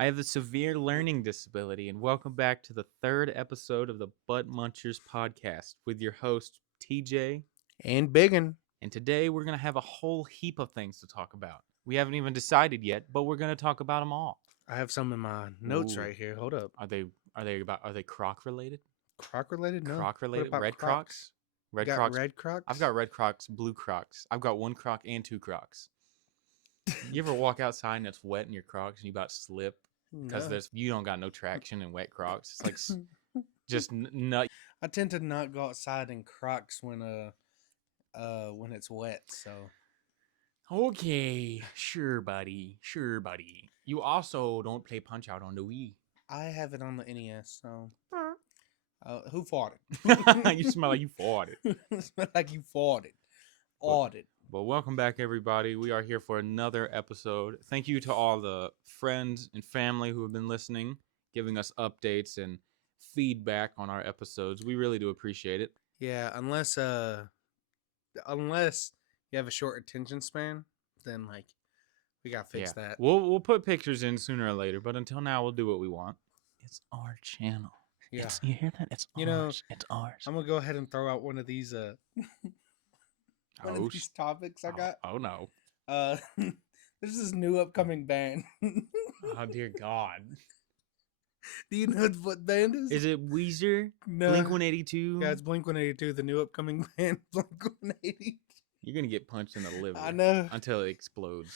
I have a severe learning disability, and welcome back to the third episode of the buttmunchers podcast with your host, TJ. And biggin. And today we're going to have a whole heap of things to talk about. We haven't even decided yet, but we're going to talk about them all. I have some in my notes Ooh. right here. Hold up. Are they croc related? Croc related? No. Croc related? What about Red Crocs? Crocs? Red Got Crocs. red Crocs? I've got red Crocs, blue Crocs. I've got one Croc and two Crocs. You ever walk outside and it's wet in your Crocs and you about to slip? Because you don't got no traction in wet Crocs. It's like just nut. I tend to not go outside in Crocs when it's wet. So Okay, sure, buddy. Sure, buddy. You also don't play Punch Out on the Wii. I have it on the NES. So who fought You smell like you fought it. Smell like you fought it. Audit. Well, welcome back, everybody. We are here for another episode. Thank you to all the friends and family who have been listening, giving us updates and feedback on our episodes. We really do appreciate it. Yeah, unless you have a short attention span, then we gotta fix that. We'll put pictures in sooner or later, but until now, we'll do what we want. It's our channel. Yeah, You hear that? It's ours. It's ours. I'm gonna go ahead and throw out one of these of these topics I got. Oh no. There's this new upcoming band. Oh dear God. Do you know what band is? Is it Weezer? No. Blink-182? Yeah, it's Blink-182, the new upcoming band, Blink-182. You're gonna get punched in the liver. I know. Until it explodes.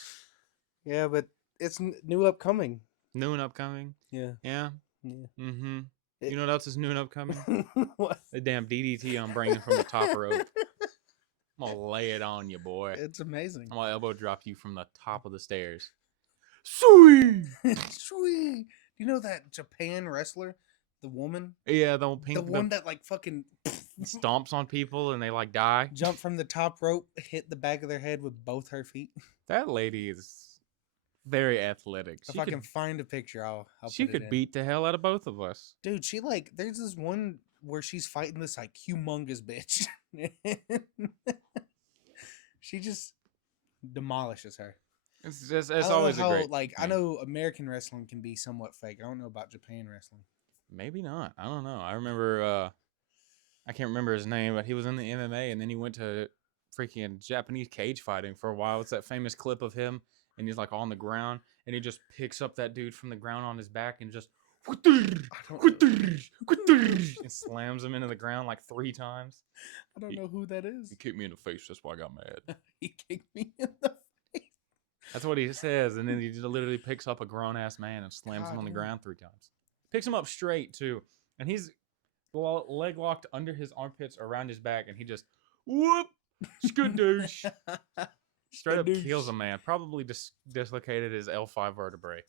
Yeah, but it's new upcoming. New and upcoming? Yeah. Yeah? Yeah. Mm-hmm. You know what else is new and upcoming? What? The damn DDT I'm bringing from the top rope. I'm gonna lay it on you, boy. It's amazing. I'm gonna elbow drop you from the top of the stairs. Sweet! Sweet! You know that Japan wrestler? The woman? Yeah, the pink one that fucking stomps on people and they die. Jump from the top rope, hit the back of their head with both her feet. That lady is very athletic. If I can find a picture, I'll she put it could in. beat the hell out of both of us. Dude, she there's this one where she's fighting this humongous bitch. She just demolishes her. It's always a great. I know American wrestling can be somewhat fake. I don't know about Japan wrestling. Maybe not. I don't know. I remember. I can't remember his name, but he was in the MMA, and then he went to freaking Japanese cage fighting for a while. It's that famous clip of him, and he's on the ground, and he just picks up that dude from the ground on his back and just and slams him into the ground 3 times. I don't know who that is. He kicked me in the face. That's why I got mad. He kicked me in the face. That's what he says, and then he just literally picks up a grown ass man and slams him on the ground 3 times. Picks him up straight too, and he's leg locked under his armpits around his back, and he just whoop skadoosh. Straight up kills a man. Probably dislocated his L5 vertebrae.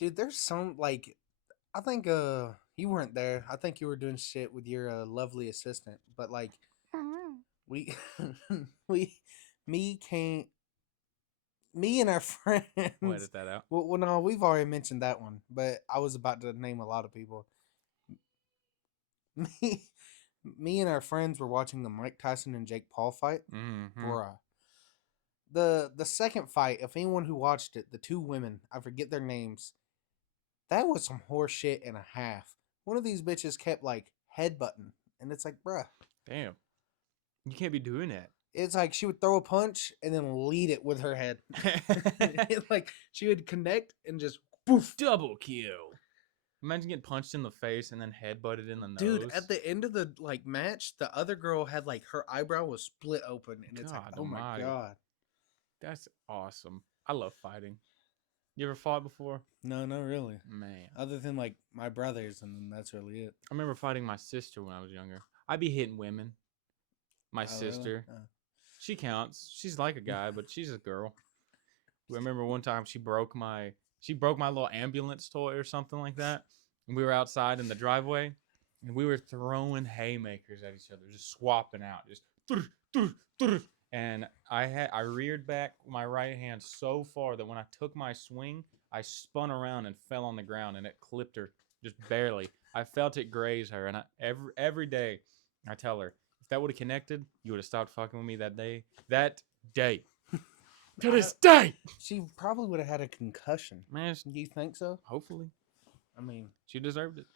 Dude, there's some I think you weren't there. I think you were doing shit with your lovely assistant. But me and our friends. We'll edit that out. Well, no, we've already mentioned that one. But I was about to name a lot of people. Me and our friends were watching the Mike Tyson and Jake Paul fight. Mm-hmm. For the second fight, if anyone who watched it, the 2 women, I forget their names. That was some horse shit and a half. One of these bitches kept headbutting, and it's bruh. Damn. You can't be doing that. It's she would throw a punch and then lead it with her head. She would connect and just poof. Double kill. Imagine getting punched in the face and then headbutted in the nose. Dude, at the end of the match, the other girl had her eyebrow was split open, and it's oh my god. That's awesome. I love fighting. You ever fought before? No, not really. Man. Other than my brothers, and then that's really it. I remember fighting my sister when I was younger. I'd be hitting women. My sister. Really? She counts. She's like a guy, but she's a girl. I remember one time she broke my little ambulance toy or something like that. And we were outside in the driveway, and we were throwing haymakers at each other, just swapping out, just and I reared back my right hand so far that when I took my swing, I spun around and fell on the ground, and it clipped her just barely. I felt it graze her, and every day I tell her, if that would have connected, you would have stopped fucking with me that day. That day. To this day. She probably would have had a concussion. Man, Do you think so? hopefully. I mean, She deserved it.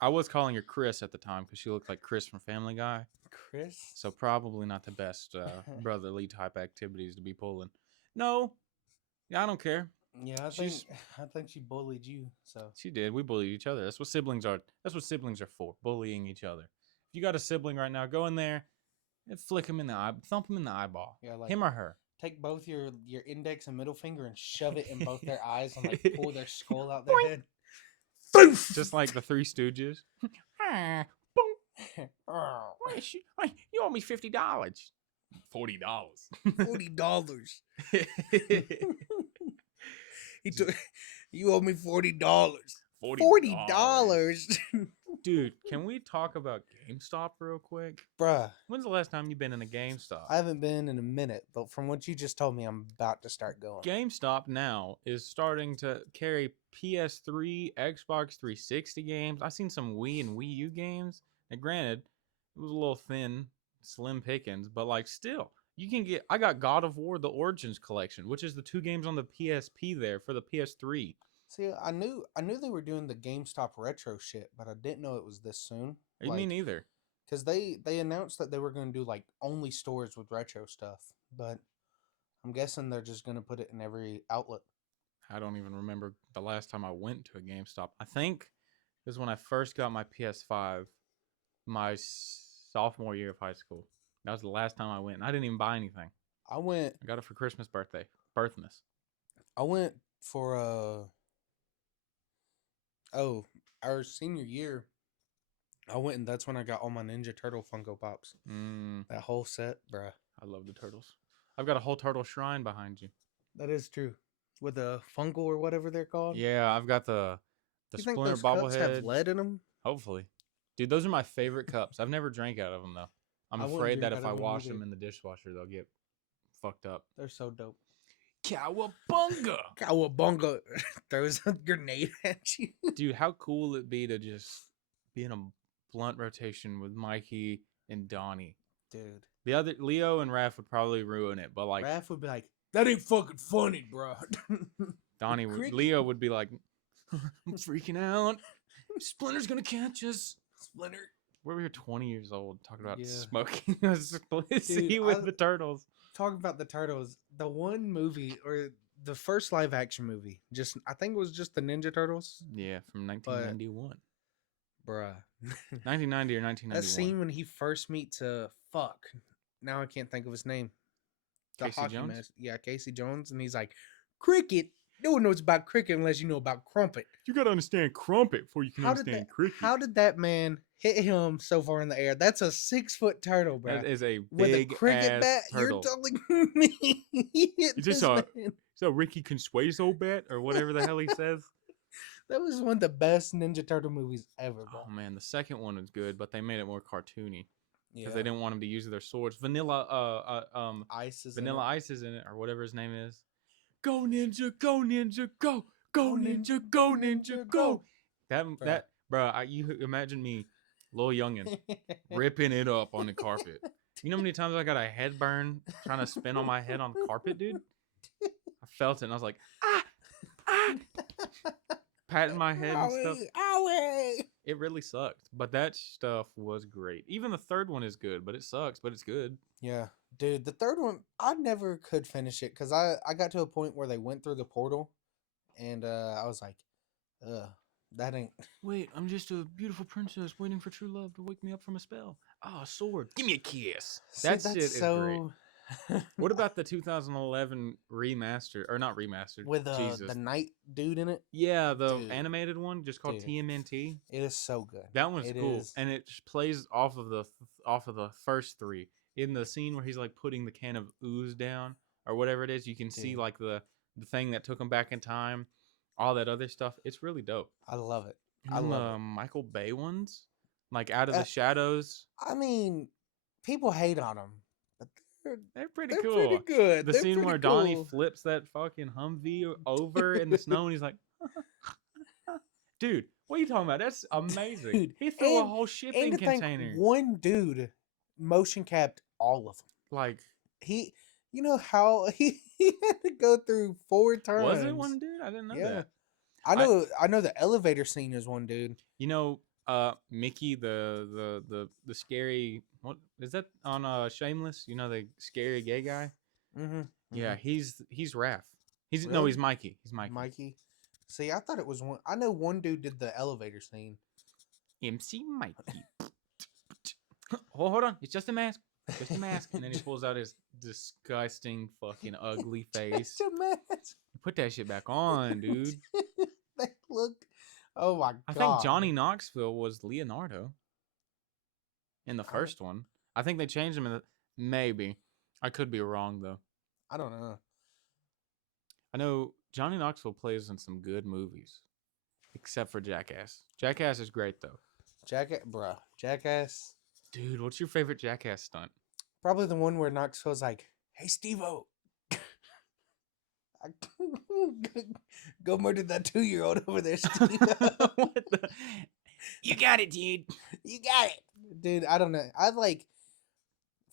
I was calling her Chris at the time because she looked like Chris from Family Guy. Chris. So probably not the best brotherly type activities to be pulling. No. Yeah, I don't care. Yeah, I think she bullied you. So She did. We bullied each other. That's what siblings are. That's what siblings are for. Bullying each other. If you got a sibling right now, go in there and flick him in the eye, thump him in the eyeball. yeah, like Him or her. take both your index and middle finger and shove it in both their eyes and like pull their skull out their Boink. head. Just like the Three Stooges. You owe me $50. $40. $40. He took. You owe me $40. $40. Dude, can we talk about GameStop real quick? Bruh, When's the last time you've been in a GameStop? I haven't been in a minute, but from what you just told me, I'm about to start going. GameStop now is starting to carry PS3, Xbox 360 games. I've seen some Wii and Wii U games. And granted, it was a little thin, slim pickings, but like still, you can get. I got God of War: The Origins collection, which is the 2 games on the PSP there for the PS3. See, I knew they were doing the GameStop retro shit, but I didn't know it was this soon. Me neither. Because they announced that they were going to do like only stores with retro stuff, but I'm guessing they're just going to put it in every outlet. I don't even remember the last time I went to a GameStop. I think it was when I first got my PS5, my sophomore year of high school. That was the last time I went. And I didn't even buy anything. I got it for Christmas, birthmas. I went for our senior year. I went and that's when I got all my Ninja Turtle Funko Pops. That whole set, bruh. I love the turtles. I've got a whole turtle shrine behind you. That is true. With the Funko or whatever they're called. Yeah, I've got the you Splinter think those cups bobblehead. have lead in them? Hopefully. Dude, those are my favorite cups. I've never drank out of them, though. I'm afraid that if I wash them in the dishwasher, they'll get fucked up. They're so dope. Cowabunga! Cowabunga throws a grenade at you. Dude, how cool would it be to just be in a blunt rotation with Mikey and Donnie? Dude. The other Leo and Raph would probably ruin it, but like Raph would be like, "That ain't fucking funny, bro." Leo would be like, "I'm freaking out. Splinter's gonna catch us." Splinter. We were 20 years old talking about Yeah. smoking a Splissy Dude, with the turtles. Talk about the turtles. The one movie or the first live action movie, I think it was just the Ninja Turtles. Yeah, from 1991. Bruh. 1990 or 1991. That scene when he first meets now I can't think of his name. Casey Jones? Master. Yeah, Casey Jones. And he's like, cricket. No one knows about cricket unless you know about crumpet. You gotta understand crumpet before you can understand cricket. How did that man hit him so far in the air? That's a 6-foot turtle, bro. That is a with big a cricket ass bat. turtle. You're telling me he hit Is this this a man? Ricky Consuezo bet or whatever the hell he says? That was one of the best Ninja Turtle movies ever, bro. Oh man, the second one was good, but they made it more cartoony because Yeah. they didn't want him to use their swords. Vanilla Ice is Vanilla Ice is in it, or whatever his name is. Go ninja, go ninja, go, go ninja, go ninja, go. You imagine me, little youngin, ripping it up on the carpet. You know how many times I got a head burn trying to spin on my head on the carpet, dude? I felt it and I was like, patting my head and stuff. Owie. It really sucked, but that stuff was great. Even the third one is good, but it sucks, but it's good. Yeah, dude, the third one, I never could finish it because I got to a point where they went through the portal, and I was like, that ain't. Wait, I'm just a beautiful princess waiting for true love to wake me up from a spell. Ah, sword. Give me a kiss. That shit is great. What about the 2011 remastered, or not remastered, with Jesus. the night dude in it? Yeah, the animated one, just called TMNT. It is so good. That one's cool, and it plays off of the first 3. In the scene where he's like putting the can of ooze down or whatever it is, you can see like the thing that took him back in time, all that other stuff. It's really dope. I love it. I love the Michael Bay ones, like Out of the Shadows. I mean, people hate on them, but they're pretty cool. Pretty good. The scene where Donnie flips that fucking Humvee over in the snow and he's like, dude, what are you talking about? That's amazing. Dude, he threw a whole shipping container. One dude motion capped all of them. Like he You know how he had to go through 4 Was it times. one dude? I didn't know Yeah. that. I I know the elevator scene is one dude. you know Mickey the scary, what is that on Shameless? You know, the scary gay guy? Mm-hmm. Yeah, he's Raph. He's no, Really? he's Mikey. He's Mikey. Mikey. See, I thought it was one. I know one dude did the elevator scene. MC Mikey. Hold on, it's just a mask. Just a mask. And then he pulls out his disgusting fucking ugly face. Just a mess. Put that shit back on, dude. They look. Oh my I think god. Johnny Knoxville was Leonardo in the first one. I think they changed him in the, maybe. I could be wrong though. I don't know. I know Johnny Knoxville plays in some good movies, except for Jackass. Jackass is great though. Jackass. Dude, what's your favorite Jackass stunt? Probably the one where Knoxville's like, "Hey, Steve-O, go murder that 2-year-old over there, Steve-O." What the? You got it, dude. You got it, dude. I don't know. I like.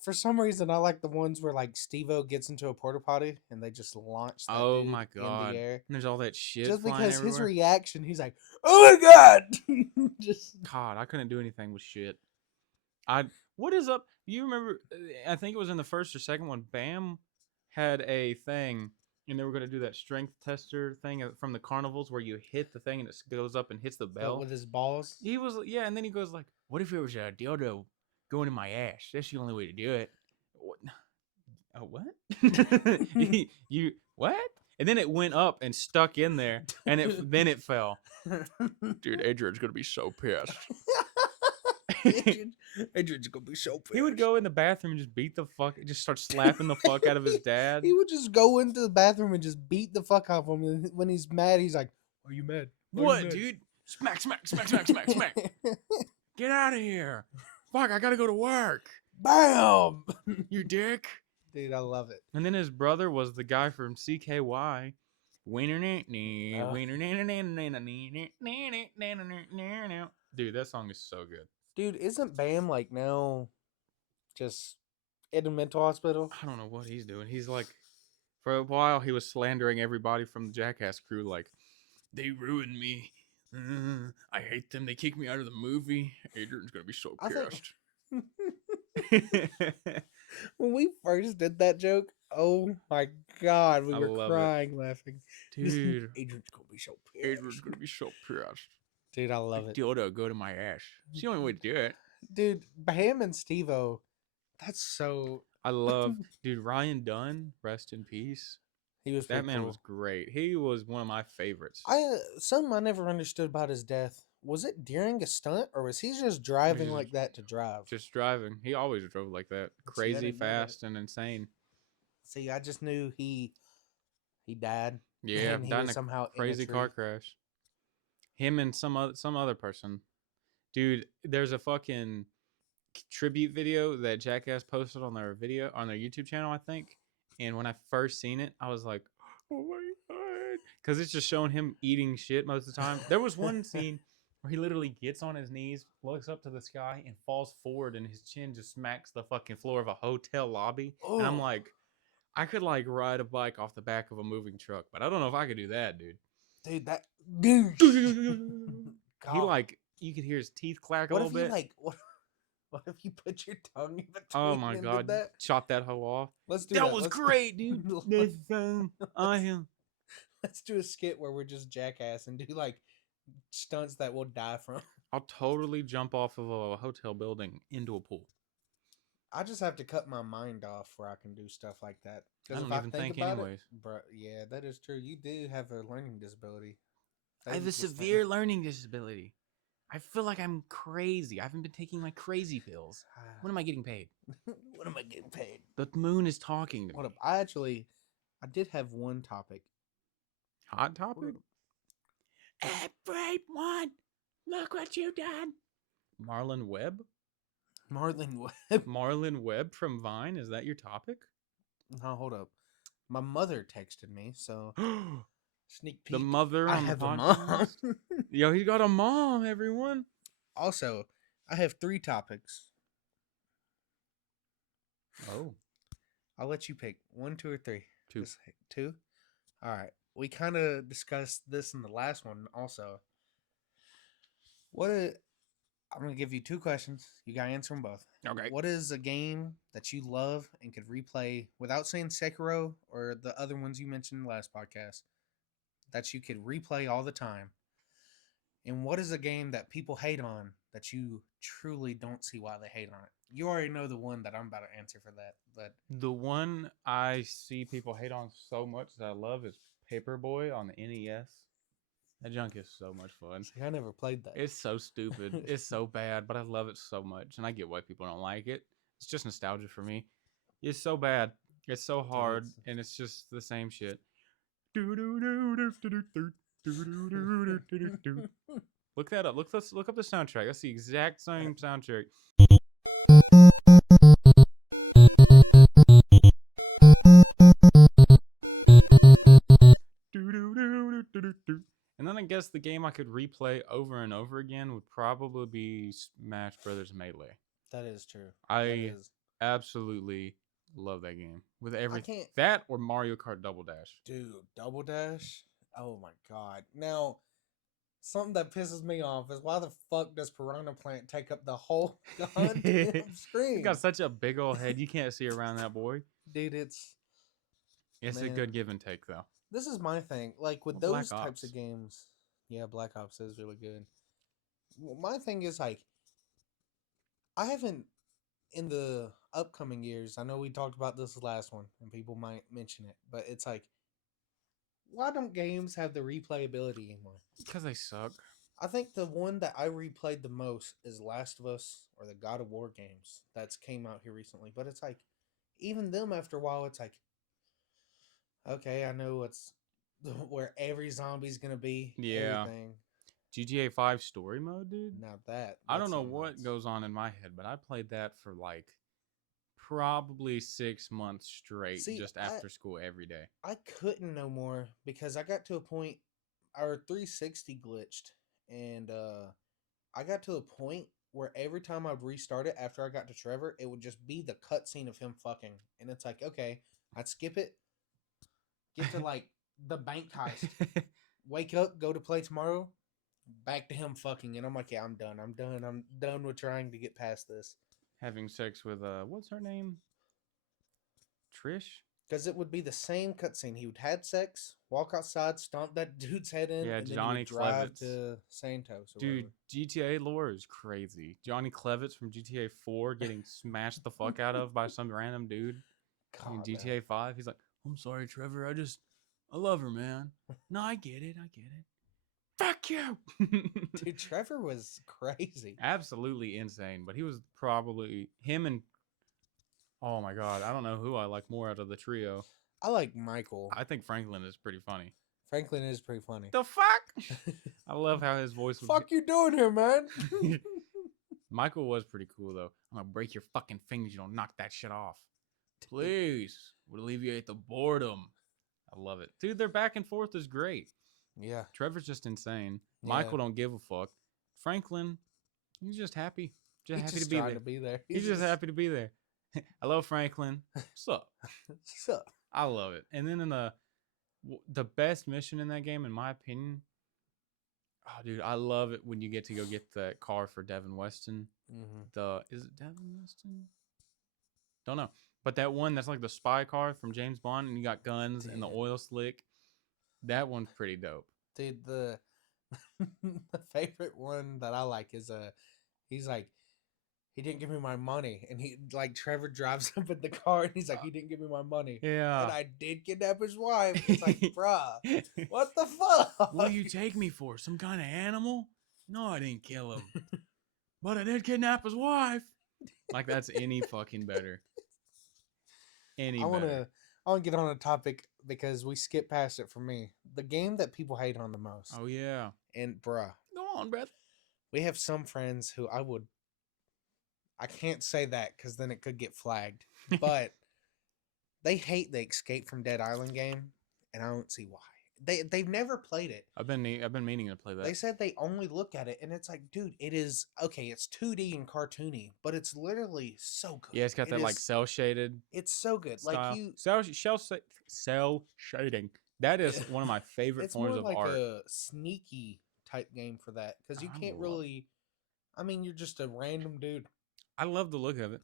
For some reason, I like the ones where like Steve-O gets into a porta potty and they just launch that Oh dude my in god. the air. And there's all that shit Just flying because his everywhere. reaction, he's like, "Oh my god!" Just God, I couldn't do anything with shit. I what is up? You remember? I think it was in the first or second one. Bam had a thing, and they were gonna do that strength tester thing from the carnivals where you hit the thing and it goes up and hits the bell. with his balls. He was yeah, and then he goes like, "What if it was a dildo going in my ass? That's the only way to do it." What? Oh, what? you what? And then it went up and stuck in there, and then it fell. Dude, Adrian's gonna be so pissed. Adrian's gonna be so pissed. He would go in the bathroom and just beat the fuck, just start slapping the fuck out of his dad. He would just go into the bathroom and just beat the fuck out of him. And when he's mad, he's like, "Are you mad? Are you What, mad?" dude? Smack, smack, smack, smack, smack, smack. Get out of here. Fuck, I gotta go to work. Bam! You dick. Dude, I love it. And then his brother was the guy from CKY. Dude, that song is so good. Dude, isn't Bam like now just in a mental hospital? I don't know what he's doing. He's like, for a while, he was slandering everybody from the Jackass crew. Like, they ruined me. I hate them. They kicked me out of the movie. Adrian's gonna be so I think- pissed. When we first did that joke, oh my god, we I were love it. crying laughing. Dude, Adrian's gonna be so pissed. Adrian's gonna be so pissed. Dude, I love it. Dildo go to my ass. It's the only way to do it. Dude, Bam and Steve-O, that's so. I love, dude, Ryan Dunn, rest in peace. He was That pretty man cool. was great. He was one of my favorites. Something I never understood about his death. Was it during a stunt or was he just driving just- like that to drive? Just driving. He always drove like that. I Crazy didn't know that. fast and insane. See, I just knew he died. Yeah, and he died in was a somehow in a crazy car tree. crash. Him and some other person. Dude, there's a fucking tribute video that Jackass posted on their YouTube channel, I think. And when I first seen it, I was like, "Oh my god!" Because it's just showing him eating shit most of the time. There was one scene where he literally gets on his knees, looks up to the sky, and falls forward, and his chin just smacks the fucking floor of a hotel lobby. And I'm Oh. like, I could like ride a bike off the back of a moving truck, but I don't know if I could do that, dude. Dude, that. He like, you could hear his teeth clack a What little if you bit. like? What if you put your tongue in between? Oh my and god, did that? chop that hoe off. Let's do That that. was Let's- great, dude. Let's do a skit where we're just jackass and do like stunts that we'll die from. I'll totally jump off of a hotel building into a pool. I just have to cut my mind off where I can do stuff like that. I Because if don't I even think think about anyways. it, bro, yeah, that is true. You do have a learning disability. I have a That is the thing. severe learning disability. I feel like I'm crazy. I haven't been taking my crazy pills. When am I getting paid? What am I getting paid? The moon is talking to me. What up? I did have one topic. Hot topic? Everyone, look what you done. Marlon Webb? Marlon Webb. Marlon Webb from Vine? Is that your topic? No, hold up. My mother texted me, so sneak peek. The mother I on the have a mom. podcast? Yo, he's got a mom, everyone. Also, I have 3 topics. Oh. I'll let you pick 1, 2, or 3. 2. Just 2. All right. We kind of discussed this in the last one also. I'm gonna give you 2 questions. You gotta answer them both. Okay. What is a game that you love and could replay without saying Sekiro or the other ones you mentioned in the last podcast that you could replay all the time? And what is a game that people hate on that you truly don't see why they hate on it? You already know the one that I'm about to answer for that, but The one I see people hate on so much that I love is Paperboy on the NES. That junk is so much fun. see, I never played that. It's so stupid. It's so bad, but I love it so much. And I get why people don't like it. It's just nostalgia for me. It's so bad. It's so hard. And it's just the same shit. Look that up. Let's look up the soundtrack. That's the exact same soundtrack. And then I guess the game I could replay over and over again would probably be Smash Brothers Melee. That is true. I absolutely love that game with everything. can't- That or Mario Kart Double Dash. Dude, Double Dash? Oh my god. Now, something that pisses me off is why the fuck does Piranha Plant take up the whole goddamn screen? He's got such a big old head. You can't see around that boy. Dude, it's a Man. good give and take, though. this is my thing. Like with Well, those Black types Ops. of games, yeah, Black Ops is really good. My thing is like, I haven't in the upcoming years. I know we talked about this last one, and people might mention it, but it's like, why don't games have the replayability anymore? Because they suck. I think the one that I replayed the most is Last of Us or the God of War games that's came out here recently. But it's like, even them after a while, it's like, okay, I know what's where every zombie's gonna be. Yeah. Everything. GTA 5 story mode, dude. Now that I don't that's know something what else. goes on in my head, but I played that for like probably 6 months straight, See, just after school every day. I couldn't no more because I got to a point our 360 glitched and I got to a point where every time I'd restart it after I got to Trevor, it would just be the cutscene of him fucking. And it's like, okay, I'd skip it, get to like the bank heist, wake up, go to play tomorrow, back to him fucking, and I'm like, yeah, I'm done. I'm done with trying to get past this. Having sex with what's her name? Trish? Because it would be the same cutscene. He would had sex, walk outside, stomp that dude's head in, Yeah, and then Johnny he would drive Clevitz. to Santos. Or Dude, GTA lore is crazy. Johnny Clevitz from GTA 4 getting smashed the fuck out of by some random dude in God, GTA 5. He's like, I'm sorry, Trevor. I love her, man. No, I get it. Fuck you. dude, Trevor was crazy. Absolutely insane. But he was probably him and oh my god, I don't know who I like more out of the trio. I like Michael. I think Franklin is pretty funny. Franklin is pretty funny. The fuck? I love how his voice was. Fuck you doing here, man? Michael was pretty cool though. I'm gonna break your fucking fingers. You don't knock that shit off. Please, would alleviate the boredom. I love it, dude. Their back and forth is great. Yeah. Trevor's just insane. Yeah. Michael don't give a fuck. Franklin, he's just happy. Just He's happy just to be trying there. to be there. He's just happy to be there. Hello, Franklin. What's up? What's up? I love it. And then in the best mission in that game, in my opinion, oh dude, I love it when you get to go get that car for Devin Weston. Mm-hmm. Is it Devin Weston? Don't know. But that one that's like the spy car from James Bond, and you got guns and the Dude. oil slick. That one's pretty dope. Dude, the the favorite one that I like is he's like, he didn't give me my money, and he like Trevor drives up in the car, and he's like, he didn't give me my money, and Yeah. I did kidnap his wife. It's like, bruh, what the fuck? What do you take me for? Some kind of animal? No, I didn't kill him. But I did kidnap his wife. Like that's any fucking better. Any I better. want to get on a topic because we skipped past it for me. The game that people hate on the most. Oh yeah. And bruh, Go on, brother. we have some friends who I can't say that because then it could get flagged, but they hate the Escape from Dead Island game, and I don't see why. they've never played it. I've been meaning to play that. They said they only look at it, and it's like, dude, it is okay. It's 2D and cartoony, but it's literally so good. Yeah, it's got It that like is. cell shaded It's so good. Like style. you, Cell shading. That is one of my favorite it's forms more of like art. a sneaky type game for that because you I can't love. really. I mean, you're just a random dude. I love the look of it.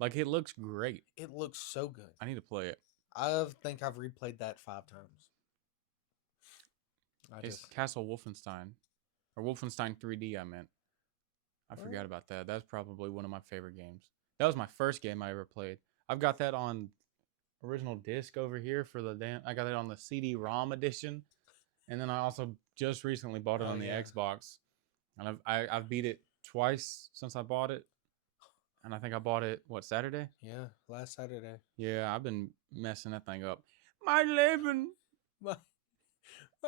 Like it looks great. It looks so good. I need to play it. I think I've replayed that 5 times. I It's just Castle Wolfenstein or Wolfenstein 3D. I meant. I Well, forgot about that. That's probably one of my favorite games. That was my first game I ever played. I've got that on original disc over here for the damn. I got it on the CD-ROM edition, and then I also just recently bought it oh on the yeah, Xbox, and I've beat it twice since I bought it, and I think I bought it Saturday. yeah. Last Saturday. Yeah, I've been messing that thing up. My living. My-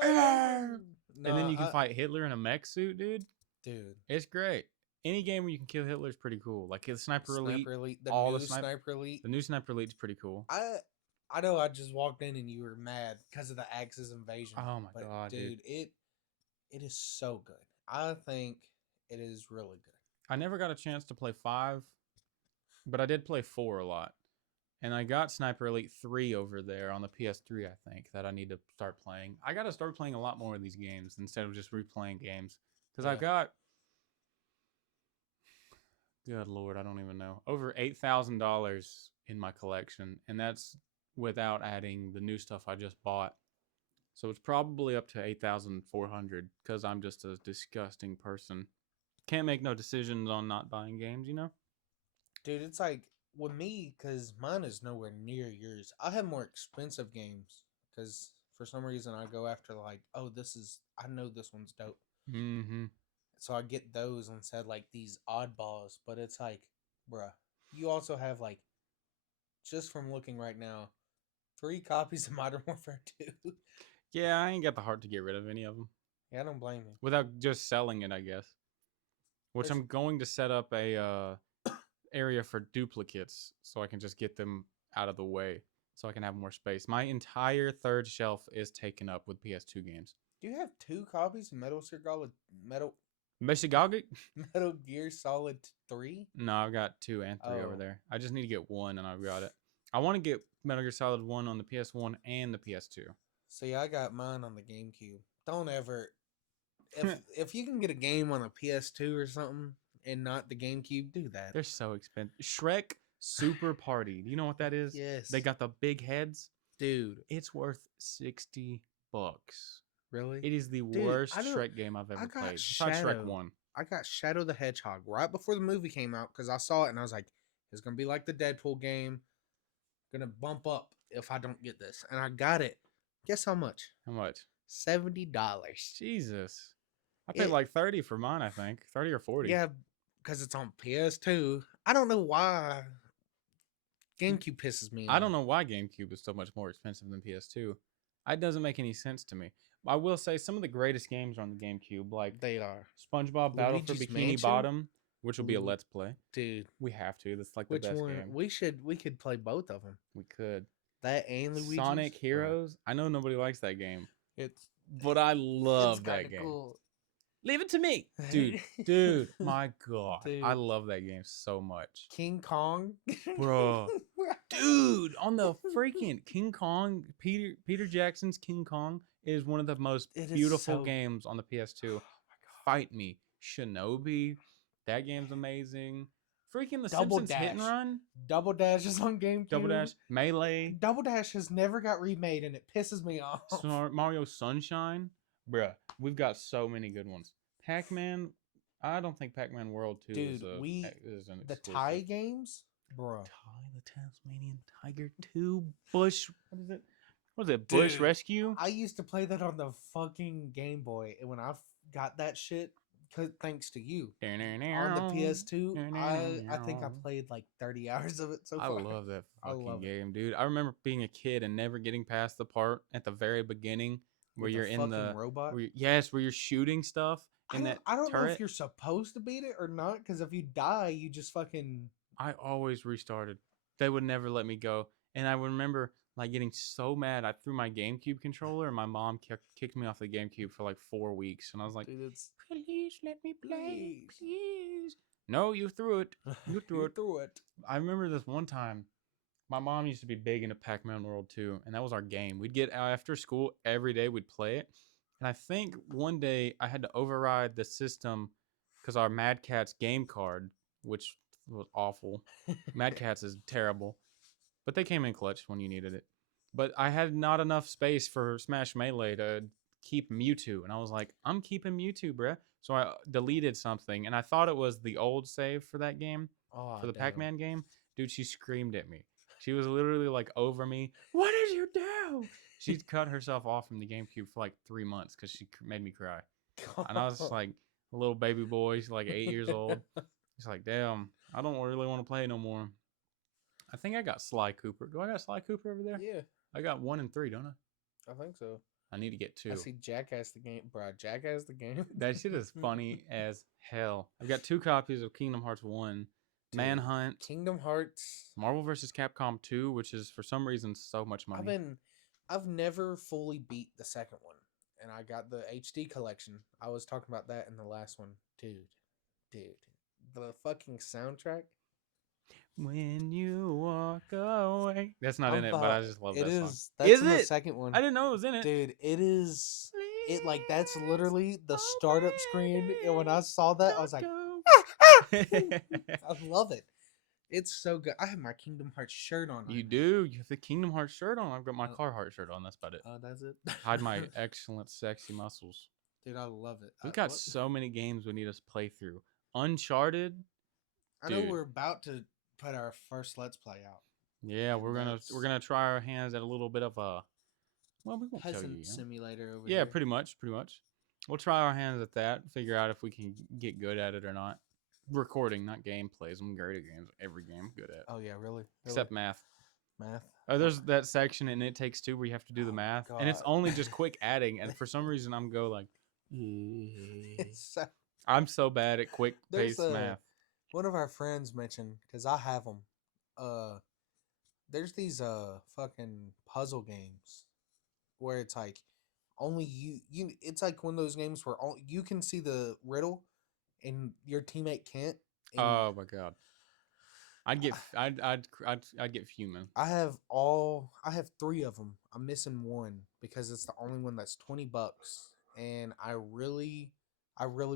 And no, then you can fight Hitler in a mech suit, dude. dude. It's great. Any game where you can kill Hitler is pretty cool. Like the Sniper Elite, Sniper Elite, the all new the Sniper Elite. the new Sniper Elite's pretty cool. I know I just walked in and you were mad because of the Axis invasion. Oh my but god, dude! it is so good. I think it is really good. I never got a chance to play 5, but I did play 4 a lot. And I got Sniper Elite 3 over there on the PS3, I think, that I need to start playing. I got to start playing a lot more of these games instead of just replaying games. Because I've got, good lord, I don't even know, over $8,000 in my collection. And that's without adding the new stuff I just bought. So it's probably up to 8,400 because I'm just a disgusting person. Can't make no decisions on not buying games, you know? Dude, it's like with me, because mine is nowhere near yours. I have more expensive games because for some reason I go after like, oh, I know this one's dope. Mm-hmm. So I get those instead like these oddballs. But it's like, bruh, you also have like, just from looking right now, 3 copies of Modern Warfare 2. Yeah, I ain't got the heart to get rid of any of them. Yeah, I don't blame you. Without just selling it, I guess. Which There's- I'm going to set up a area for duplicates so I can just get them out of the way so I can have more space. My entire third shelf is taken up with PS2 games. Do you have 2 copies of Metal Meshigaga? Metal Gear Solid 3? No, I've got 2 and 3 over Oh. there. I just need to get 1 and I've got it. I want to get Metal Gear Solid 1 on the PS1 and the PS2. See, I got mine on the GameCube. Don't ever if you can get a game on a PS2 or something and not the GameCube, do that. They're so expensive. Shrek Super Party. Do you know what that is? Yes. They got the big heads. Dude, It's worth $60. really? It is the Dude, worst I don't- Shrek game I've I ever got played. Besides Shrek Shadow. 1. I got Shadow the Hedgehog right before the movie came out because I saw it and I was like, it's gonna be like the Deadpool game. Gonna bump up if I don't get this. And I got it. Guess how much? How much? $70. Jesus. I paid It- like 30 for mine, I think. 30 or 40. Yeah, because it's on PS2. I don't know why. GameCube pisses me off. I don't know why GameCube is so much more expensive than PS2. It doesn't make any sense to me. I will say some of the greatest games are on the GameCube, like They are. SpongeBob Battle for Luigi's Bikini Mansion? Bottom, which will be a Ooh. Let's Play. Dude, We have to. That's like the which best one? game. We could play both of them. We could. That and Luigi's. Sonic Bro, Heroes. I know nobody likes that game, It's but I love it's that kinda game. cool. Leave it to me, dude. My God, Dude. I love that game so much, King Kong, bro. Dude, on the freaking King Kong, Peter Jackson's King Kong is one of the most It is beautiful so- games on the PS2. Fight Me, Shinobi. That game's amazing. Freaking the Double Simpsons Hit and Dash. Run, Double Dash is on GameCube. Double Dash, Melee, Double Dash has never got remade, and it pisses me off. Mario Sunshine. Bruh, we've got so many good ones. Pac-Man. I don't think Pac-Man World 2 Dude, is an the exclusive. Thai games, bro. Ty the Tasmanian Tiger 2 Bush. What is it? What is it? Bush Dude, Rescue? I used to play that on the fucking Game Boy, and when I got that shit, thanks to you on the PS2, I think I played like 30 hours of it so I far. love that I fucking love it. game, dude. I remember being a kid and never getting past the part at the very beginning where With the you're in fucking the robot. where you're shooting stuff in that I don't know turret. if you're supposed to beat it or not, because if you die, you just fucking. I always restarted. They would never let me go. And I remember like getting so mad. I threw my GameCube controller, and my mom kicked me off the GameCube for like 4 weeks. And I was like, Dude, it's please let me play, please. please. No, you threw it. You threw You it. threw it. I remember this one time. My mom used to be big into Pac-Man World too, and that was our game. We'd get out after school every day. We'd play it, and I think one day I had to override the system because our Mad Catz game card, which was awful. Mad Catz is terrible, but they came in clutch when you needed it. But I had not enough space for Smash Melee to keep Mewtwo, and I was like, I'm keeping Mewtwo, bruh. So I deleted something, and I thought it was the old save for that game, Oh, for the damn. Pac-Man game. Dude, she screamed at me. She was literally like over me. What did you do? She cut herself off from the GameCube for like 3 months because she made me cry. And I was just like a little baby boy. She's like 8 years old. He's like, damn, I don't really want to play no more. I think I got Sly Cooper. Do I got Sly Cooper over there? Yeah, I got 1 and 3, don't I? I think so. I need to get 2. I see Jackass the game, bro. Jackass the game. That shit is funny as hell. I've got 2 copies of Kingdom Hearts 1, Dude, Manhunt, Kingdom Hearts. Marvel vs. Capcom 2, which is for some reason so much money. I've never fully beat the second one, and I got the HD collection. I was talking about that in the last one, dude. The fucking soundtrack. When you walk away. That's not in it, but I just love that song. That's Is in the it? second one. I didn't know it was in it. Dude, it is. It like that's literally the startup screen, and when I saw that, I was like, I love it. It's so good. I have my Kingdom Hearts shirt on. You do. You have the Kingdom Hearts shirt on. I've got my Carhartt shirt on. That's about it. Oh, that's it. Hide my excellent, sexy muscles. Dude, I love it. We've got so many games we need us to play through. Uncharted. I know dude. we're about to put our first Let's Play out. Yeah, And we're gonna try our hands at a little bit of a. Well, we won't tell Peasant you. simulator over Yeah, here. pretty much. We'll try our hands at that. Figure out if we can get good at it or not. Recording, not gameplays. I'm great at games. Every game I'm good at. Oh yeah, really? Except math. Math. Oh, there's that section in It Takes Two where you have to do the math, and it's God. only just quick adding. And for some reason, I'm go like, It's so- I'm so bad at quick There's paced math. one of our friends mentioned because I have them. There's these fucking puzzle games where it's like only you. It's like one of those games where you can see the riddle and your teammate can't. And Oh my god, I'd get fuming. I have 3 of them. I'm missing one because it's the only one that's $20, and I really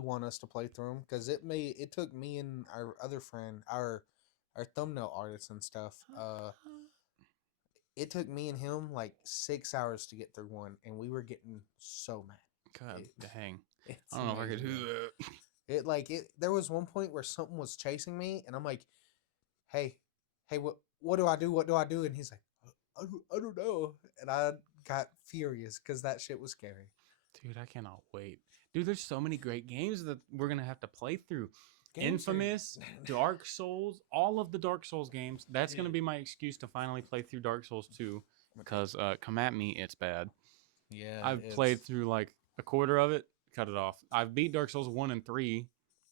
want us to play through them because it took me and our other friend, our thumbnail artist and stuff. It took me and him like 6 hours to get through one, and we were getting so mad. God dang, It's I don't know if I could do amazing. that. There was one point where something was chasing me, and I'm like, hey, what do I do? What do I do? And he's like, I don't know. And I got furious because that shit was scary. Dude, I cannot wait. Dude, there's so many great games that we're gonna have to play through. Games are- Infamous, Dark Souls, all of the Dark Souls games. That's gonna Dude. be my excuse to finally play through Dark Souls 2. Because come at me, it's bad. Yeah, I've played through like a quarter of it, cut it off. I've beat Dark Souls 1 and 3,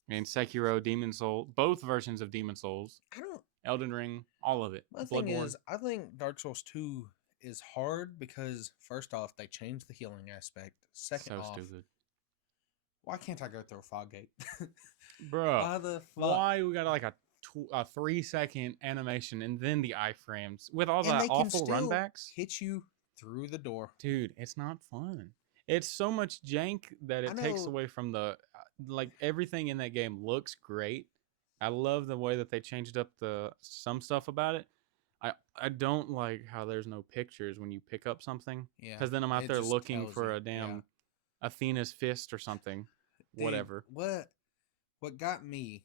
and Sekiro, Demon Souls, both versions of Demon Souls, I don't. Elden Ring, all of it. My thing Bloodborne. is, I think Dark Souls 2 is hard because first off, they changed the healing aspect. Second so off, stupid. why can't I go through a fog gate? Bruh, Why the fuck? why we got like a 3-second animation and then the iframes with all And that they can awful still runbacks? hit you through the door. Dude, it's not fun. It's so much jank that it takes know- away from the like everything in that game looks great. I love the way that they changed up some stuff about it. I don't like how there's no pictures when you pick up something, Yeah, because then I'm out it there just looking tells for you, a damn yeah. Athena's fist or something. Dude, Whatever. What got me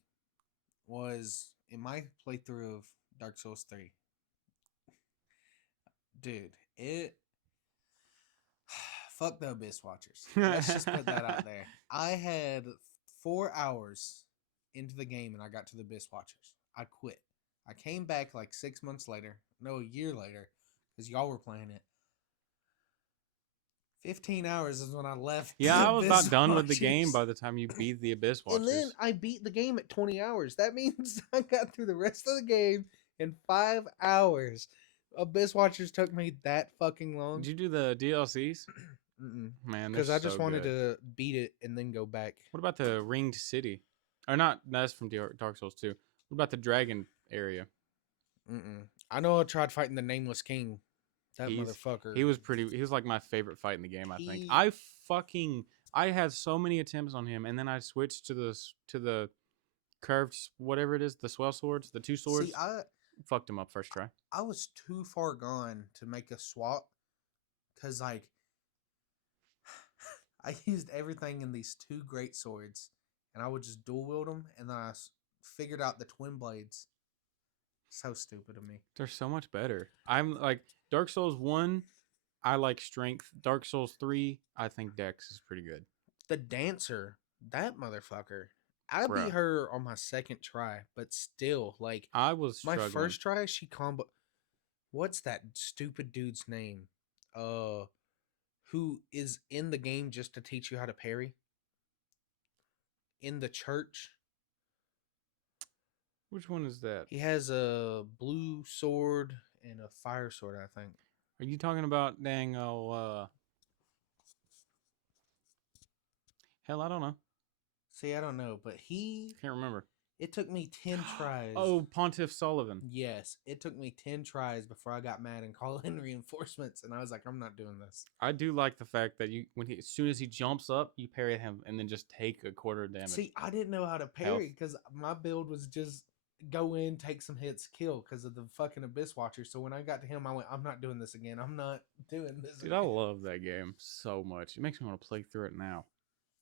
was in my playthrough of Dark Souls 3. Dude, fuck the Abyss Watchers. Let's just put that out there. I had 4 hours into the game and I got to the Abyss Watchers. I quit. I came back like 6 months later, no, a year later, because y'all were playing it. 15 hours is when I left. Yeah, the I was Abyss about done with the Watchers. game by the time you beat the Abyss Watchers. And then I beat the game at 20 hours. That means I got through the rest of the game in 5 hours. Abyss Watchers took me that fucking long. Did you do the DLCs? Man, they're Because I just so wanted good. to beat it and then go back. What about the Ringed City? Or not? That's from Dark Souls 2. What about the Dragon area? I know I tried fighting the Nameless King. That He's motherfucker. he was pretty. He was like my favorite fight in the game. I think He I had so many attempts on him, and then I switched to the curved whatever it is, the swell swords, the two swords. see, I Fucked him up first try. I was too far gone to make a swap because like I used everything in these two great swords, and I would just dual wield them, and then figured out the twin blades. So stupid of me. They're so much better. I'm like Dark Souls 1, I like strength. Dark Souls 3, I think Dex is pretty good. The dancer, that motherfucker. I Bruh. beat her on my second try, but still, like I was my struggling. first try, she combo. What's that stupid dude's name? Who is in the game just to teach you how to parry? In the church, Which one is that? he has a blue sword and a fire sword, I think. Are you talking about hell, I don't know. See, I don't know, but Can't remember. it took me 10 tries. Oh, Pontiff Sullivan. Yes, it took me 10 tries before I got mad and called in reinforcements, and I was like, I'm not doing this. I do like the fact that as soon as he jumps up, you parry him and then just take a quarter damage. See, I didn't know how to parry because my build was just go in, take some hits, kill because of the fucking Abyss Watcher. So when I got to him, I went, I'm not doing this again. I'm not doing this Dude, again. I love that game so much. It makes me want to play through it now.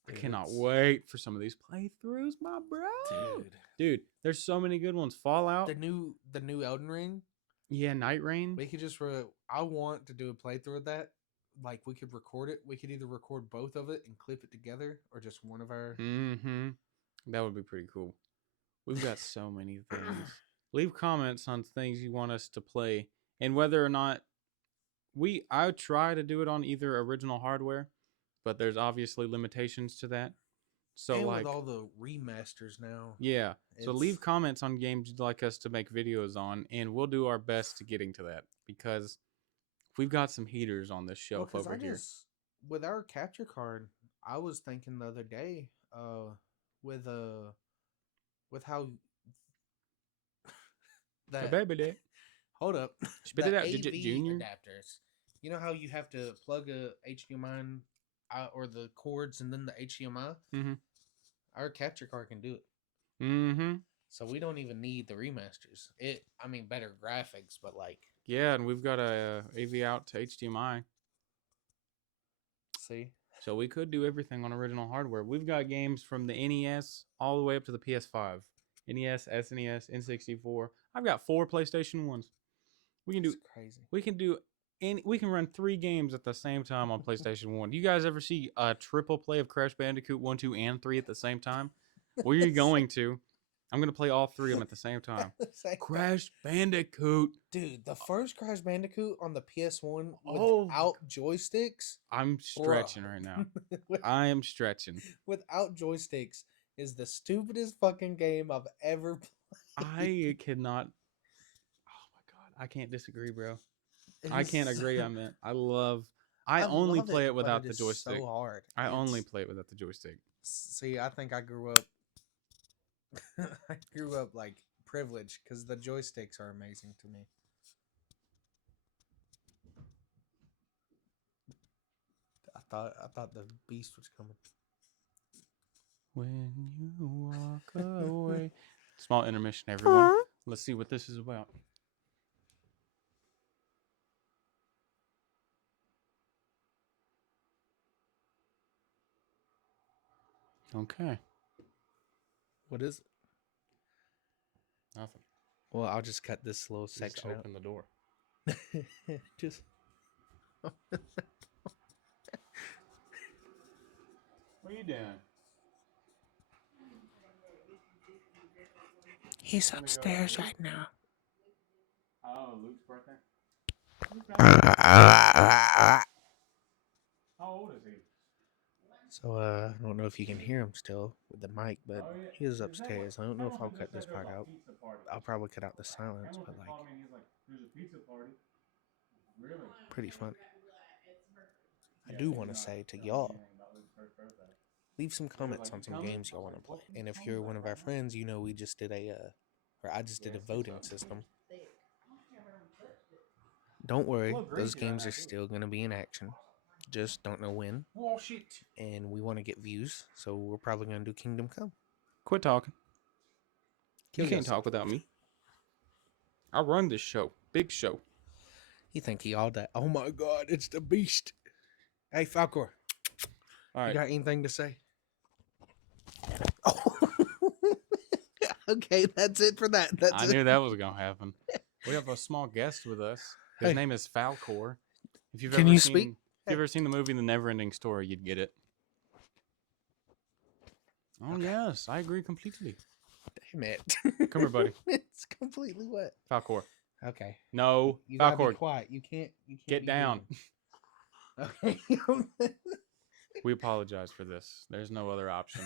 Dude, I cannot it's- wait for some of these playthroughs, my bro. Dude, there's so many good ones. Fallout. The new Elden Ring. Yeah, Night Rain. We could just I want to do a playthrough of that. Like we could record it. We could either record both of it and clip it together, or just one of our. Mm-hmm. That would be pretty cool. We've got so many things. Leave comments on things you want us to play and whether or not I try to do it on either original hardware, but there's obviously limitations to that. So and like with all the remasters now. yeah. So leave it's- comments on games you'd like us to make videos on, and we'll do our best to getting to that because we've got some heaters on this Well, shelf 'cause over here. with our capture card, I was thinking the other day, with how A that baby dick. hold up Spit the it out, AV Digit Junior. adapters. You know how you have to plug a HDMI or the cords and then the HDMI. Mm-hmm. Our capture card can do it. Mm-hmm. So we don't even need the remasters. I mean, better graphics, but like, Yeah, and we've got a AV out to HDMI. see, So we could do everything on original hardware. We've got games from the NES all the way up to the PS5. NES, SNES, N64. I've got 4 PlayStation 1s. We can do it's crazy. we can run 3 games at the same time on PlayStation 1. Do you guys ever see a triple play of Crash Bandicoot 1, 2, and 3 at the same time? Well, you're going to. I'm going to play all 3 of them at the same time. Crash Bandicoot. Dude, the first Crash Bandicoot on the PS1 Oh, without joysticks. I'm stretching right now. I am stretching. Without joysticks is the stupidest fucking game I've ever played. I cannot. Oh my god, I can't disagree, bro. I can't agree on that. I only love play it but without it the is joystick. So hard. I only It's- play it without the joystick. See, I think I grew up. I grew up like privileged because the joysticks are amazing to me. I thought the beast was coming. When you walk away. Small intermission, everyone. Let's see what this is about. Okay. What is it? Nothing. Well, I'll just cut this little Just section out. open the door. Just. What are you doing? He's Let me go upstairs upstairs. right now. Oh, Luke's birthday? How old is he? So I don't know if you can hear him still with the mic, but Oh, yeah. he is Is that upstairs. I don't know if I'll cut this part out. I'll probably cut out the silence, but like, Called me and he's like, there's a pizza party. Really? Pretty fun. I do want to say to y'all, leave some comments on some games y'all want to play. And if you're one of our friends, you know we just did or I just did a voting system. Don't worry, those games are still going to be in action. Just don't know when. Oh, shit. And we want to get views, so we're probably going to do Kingdom Come. Quit talking. Kill You can't yourself. talk without me. I run this show. Big show. You think he all that? Oh my God, it's the beast. Hey, Falcor. All right. You got anything to say? Oh. Okay, that's it for that. I knew that was going to happen. We have a small guest with us. His Hey. name is Falcor. If you've Can ever you seen, speak? If you've ever seen the movie The Neverending Story, you'd get it. Oh, Okay. yes. I agree completely. Damn it. Come here, buddy. It's completely wet. Falcor. Okay. No. You gotta be Falcor, quiet. You can't get be down. breathing. Okay. We apologize for this. There's no other option.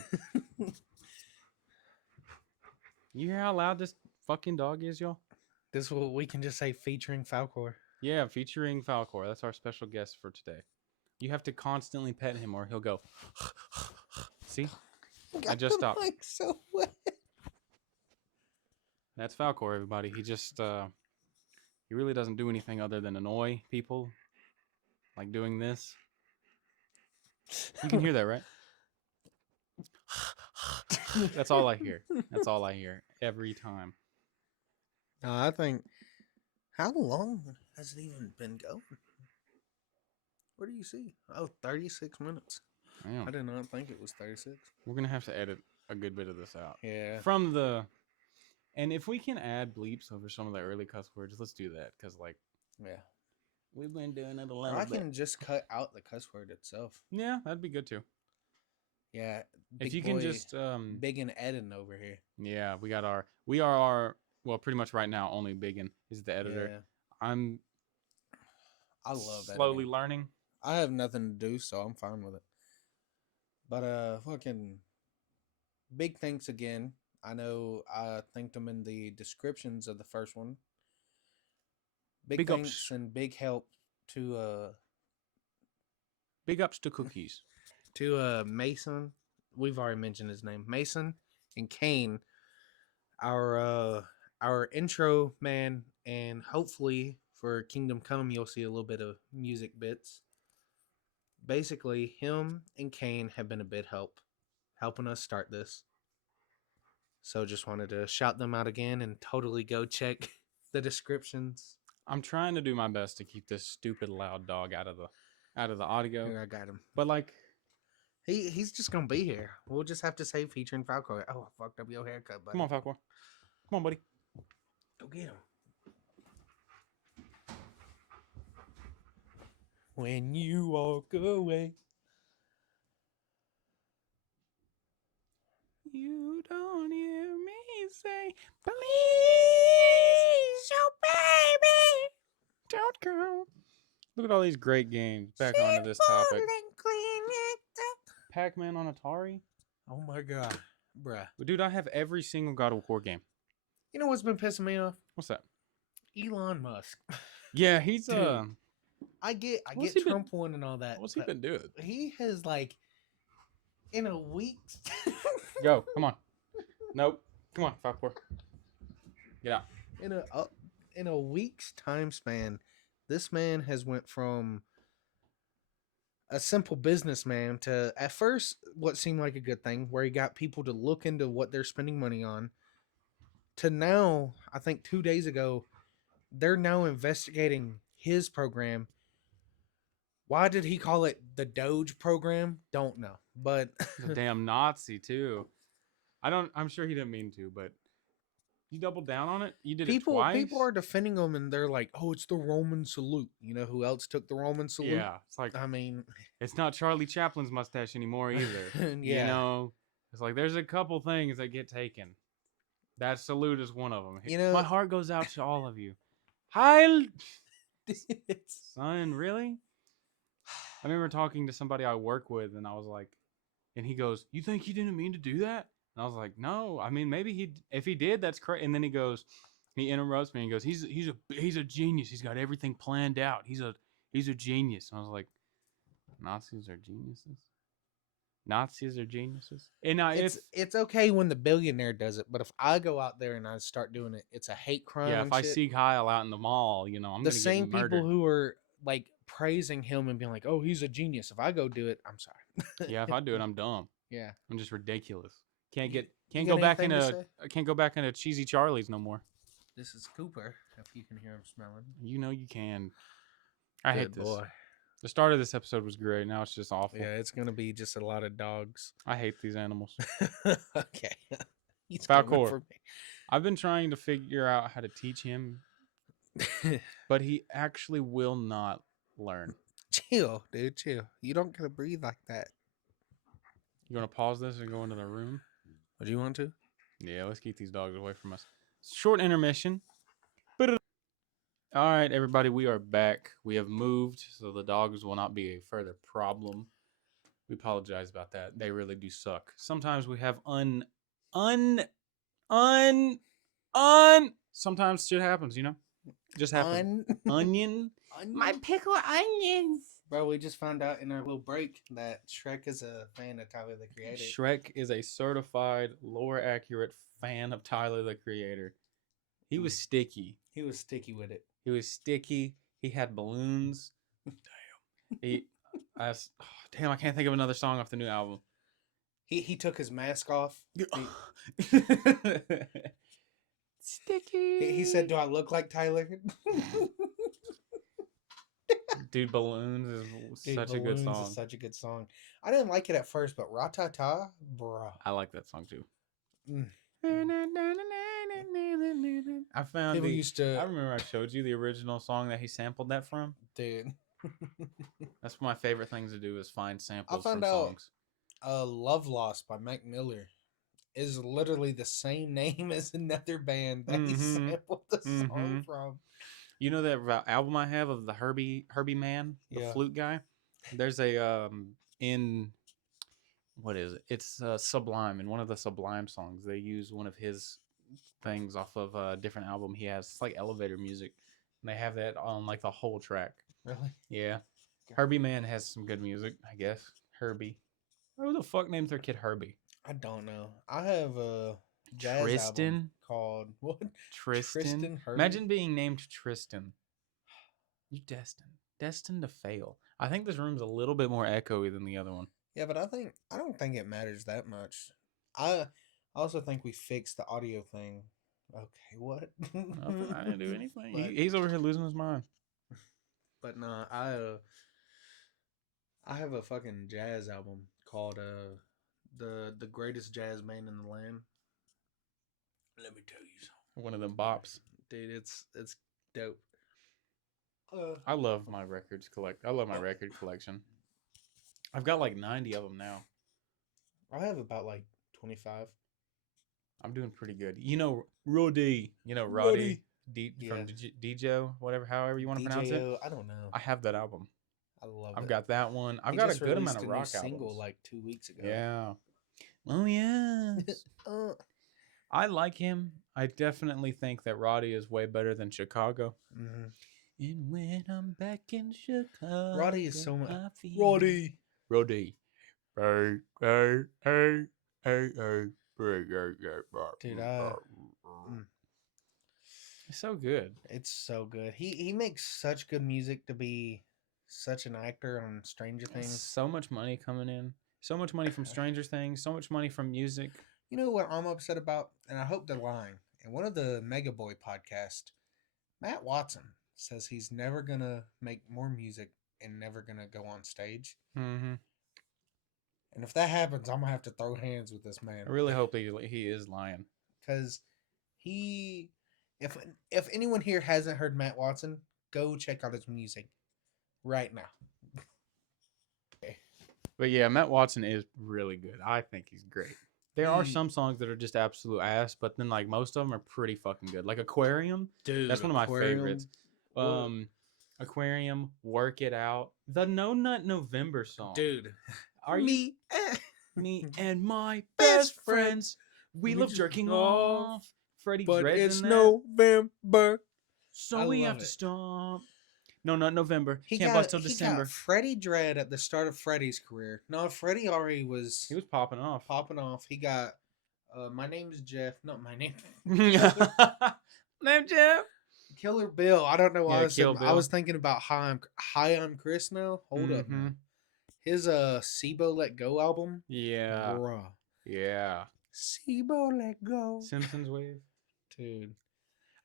You hear how loud this fucking dog is, y'all? This will we can just say featuring Falcor. Yeah, featuring Falcor. That's our special guest for today. You have to constantly pet him or he'll go. See? I just stopped. Like so wet. That's Falcor, everybody. He just, he really doesn't do anything other than annoy people. Like doing this. You can hear that, right? That's all I hear. That's all I hear every time. No, I think. How long has it even been going? What do you see? Oh, 36 minutes. Damn. I did not think it was 36. We're going to have to edit a good bit of this out. Yeah. From the... And if we can add bleeps over some of the early cuss words, let's do that. Because, like... Yeah. We've been doing it a Or little I bit. can just cut out the cuss word itself. Yeah, that'd be good too. Yeah. If you can just... Big and Eden over here. Yeah, we are our... Well, pretty much right now, only Biggin is the editor. Yeah. I love slowly editing. learning. I have nothing to do, so I'm fine with it. But fucking big thanks again. I know I thanked them in the descriptions of the first one. Big thanks ups. and big help to Big ups to Cookies. to Mason. We've already mentioned his name. Mason and Kane, our intro man, and hopefully for Kingdom Come you'll see a little bit of music bits. Basically, him and Kane have been a bit helping us start this. So just wanted to shout them out again and totally go check the descriptions. I'm trying to do my best to keep this stupid loud dog out of the audio. Here, I got him. But like He's just gonna be here. We'll just have to say featuring Falcor. Oh, I fucked up your haircut, buddy. come on, Falcor. Come on, buddy. Go get him. When you walk away. You don't hear me say, please, oh baby, don't go. Look at all these great games. Back onto this topic. Pac-Man on Atari. Oh my god, bruh. Dude, I have every single God of War game. You know what's been pissing me off? What's that? Elon Musk. Yeah, he's Dude. I get What's he been- Trump one and all that. what's he but been doing? He has like in a week. Go, come on. Nope. Come on, Falcor. Get out. In a week's time span, this man has went from a simple businessman to at first what seemed like a good thing, where he got people to look into what they're spending money on, to now, I think 2 days ago, they're now investigating his program. Why did he call it the Doge program? Don't know. But The damn Nazi too. I'm sure he didn't mean to, but you doubled down on it. You did it twice. people are defending him, and they're like, "Oh, it's the Roman salute." You know who else took the Roman salute? Yeah, it's like I mean, it's not Charlie Chaplin's mustache anymore either. yeah. You know, it's like there's a couple things that get taken. That salute is one of them. You know- my heart goes out to all of you. Heil, It's son, really? I remember talking to somebody I work with, and I was like, and he goes, "You think he didn't mean to do that?" And I was like, "No, I mean maybe if he did, that's crazy." And then he goes, He interrupts me and goes, he's a genius. He's got everything planned out. He's a genius. And I was like, Nazis are geniuses. Nazis are geniuses. And now It's okay when the billionaire does it, but if I go out there and I start doing it, it's a hate crime. yeah, and if I shit. see Kyle out in the mall, you know, I'm The gonna same get murdered. people who are like praising him and being like, "Oh, he's a genius." If I go do it, I'm sorry. Yeah, if I do it, I'm dumb. Yeah. I'm just ridiculous. Can't You- get you can't got go back anything to into say? I can't go back into cheesy Charlie's no more. This is Cooper. If you can hear him smelling. You know you can. I hate Good this. boy. The start of this episode was great. Now it's just awful. Yeah, it's gonna be just a lot of dogs. I hate these animals. Okay. He's Falcor. coming for I've been trying to figure out how to teach him, me. but he actually will not learn. Chill, dude. Chill. You don't gotta breathe like that. You want to pause this and go into the room? Would you want to? Yeah, let's keep these dogs away from us. Short intermission. All right, everybody, we are back. We have moved, so the dogs will not be a further problem. We apologize about that. They really do suck. Sometimes we have sometimes shit happens, you know? Just happens. Onion. My pickle onions. Bro, we just found out in our little break that Shrek is a fan of Tyler the Creator. Shrek is a certified, lore accurate fan of Tyler the Creator. He was sticky. He was sticky with it. He was sticky. He had balloons. Damn. Damn, I can't think of another song off the new album. He took his mask off. Sticky. He said, "Do I look like Tyler?" Dude, Balloons is such a good song. Is such a good song. I didn't like it at first, but Ratata, bro. I like that song too. Mm. I found People used to. I remember I showed you the original song that he sampled that from. Dude. That's my favorite things to do is find samples found from out- songs. Love Lost by Mac Miller is literally the same name as another band that he sampled the song from. You know that album I have of the Herbie Man, the Yeah. flute guy? There's a in what is it? It's Sublime. In one of the Sublime songs, they use one of his things off of a different album he has. It's like elevator music. And they have that on like the whole track. Really? Yeah. Herbie Man has some good music, I guess. Herbie. Who the fuck names their kid Herbie? I don't know. I have a jazz Tristan? album called what? Tristan. Herbie? Imagine being named Tristan. You destined to fail. I think this room's a little bit more echoey than the other one. Yeah, but I don't think it matters that much. I also think we fixed the audio thing. Okay, what? Nothing. I didn't do anything. But- He's over here losing his mind. But no, I have a fucking jazz album called the greatest jazz man in the land. Let me tell you something, One of them bops. dude. It's dope. I love my records I love my record collection. I've got like 90 of them now. I have about like 25. I'm doing pretty good. You know, Roddy. You know, Roddy. From Djo, whatever, however you want to pronounce it. DJO, I don't know. I have that album. I love it. I've got that one. I've He got a just good amount released of a new rock single albums. like 2 weeks ago. Yeah. Oh yeah. I like him. I definitely think that Roddy is way better than Chicago. Mm-hmm. And when I'm back in Chicago, Roddy is so much. I feel- Roddy. Roddy. Hey, hey, hey, hey, hey. Dude, It's so good. it's so good. He makes such good music to be such an actor on Stranger Things. So much money coming in. So much money from Stranger Things. So much money from music. You know what I'm upset about? And I hope they're lying. In one of the Mega Boy podcast, Matt Watson says he's never going to make more music and never going to go on stage. Mm-hmm. And if that happens, I'm going to have to throw hands with this man. I really hope he is lying. Because if anyone here hasn't heard Matt Watson, go check out his music right now. Okay. But yeah, Matt Watson is really good. I think he's great. There are He- some songs that are just absolute ass, but then like most of them are pretty fucking good. Like Aquarium, Dude, that's one of my Aquarium. favorites. What? Aquarium, Work It Out, the No Nut November song. Dude. Are you Me. me and my Best best friends? We We love just jerking off. off Freddie but Dread's it's in that. November. So I we love have to it. stop. No, not November. He Can't got bust till he got December. Freddie Dredd at the start of Freddie's career. No, Freddie already He was was popping off. popping off. He got my name's Jeff, not my name. Name Jeff. Killer Bill. I don't know why Yeah, Kill I was Bill. thinking about Hi I'm Chris now. Hold up Mm-hmm. now. His SIBO Let Go album. Yeah. Bruh. Yeah. SIBO Let Go. Simpsons wave. Dude.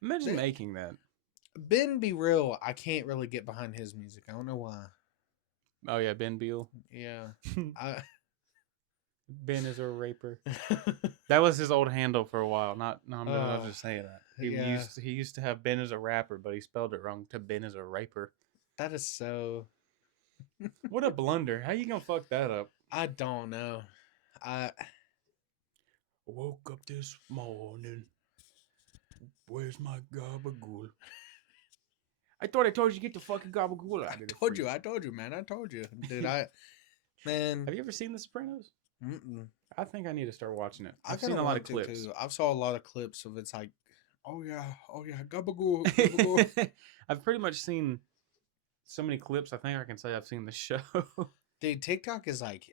Imagine Ben, making that. Ben Be Real, I can't really get behind his music. I don't know why. Oh yeah, Ben Beal. Yeah. I Ben is a raper. That was his old handle for a while. No, I'm just saying that. Yeah. He used to have Ben as a rapper, but he spelled it wrong to Ben as a raper. That is so What a blunder! How you gonna fuck that up? I don't know. I Woke up this morning. Where's my gabagool? I thought I told you to get the fucking gabagool out of it. I told you, man. I told you. Dude, man. Have you ever seen The Sopranos? Mm-mm. I think I need to start watching it. I I've kind seen of a lot want of to clips. too. I've saw a lot of clips of it's like, oh yeah, gabagool, gabagool. I've pretty much seen so many clips. I think I can say I've seen the show. Dude, TikTok is like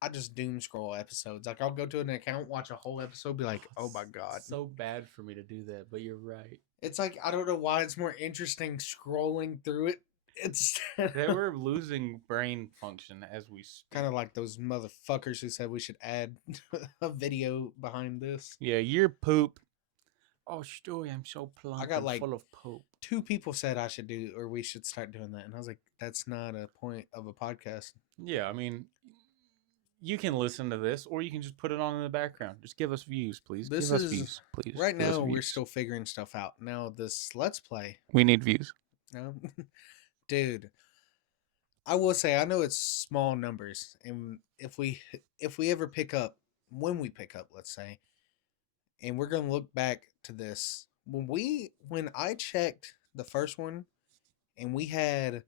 I just doom scroll episodes. Like I'll go to an account, watch a whole episode, be like, oh my god. So bad for me to do that, but you're right. It's like I don't know why it's more interesting scrolling through it. It's They were losing brain function as we speak. kind of like those motherfuckers who said we should add a video behind this. Yeah, you're poop. Oh, Story, I'm so plump I got and like full of poop. 2 people said I should do or we should start doing that, and I was like, that's not a point of a podcast. Yeah, I mean, you can listen to this, or you can just put it on in the background. Just give us views, please. This give us is views, please. right Give us now we're views. still figuring stuff out. Now this let's play, We need views. no, dude. I will say I know it's small numbers, and if we ever pick up when we pick up, let's say, and we're gonna look back to this when I checked the first one, and we had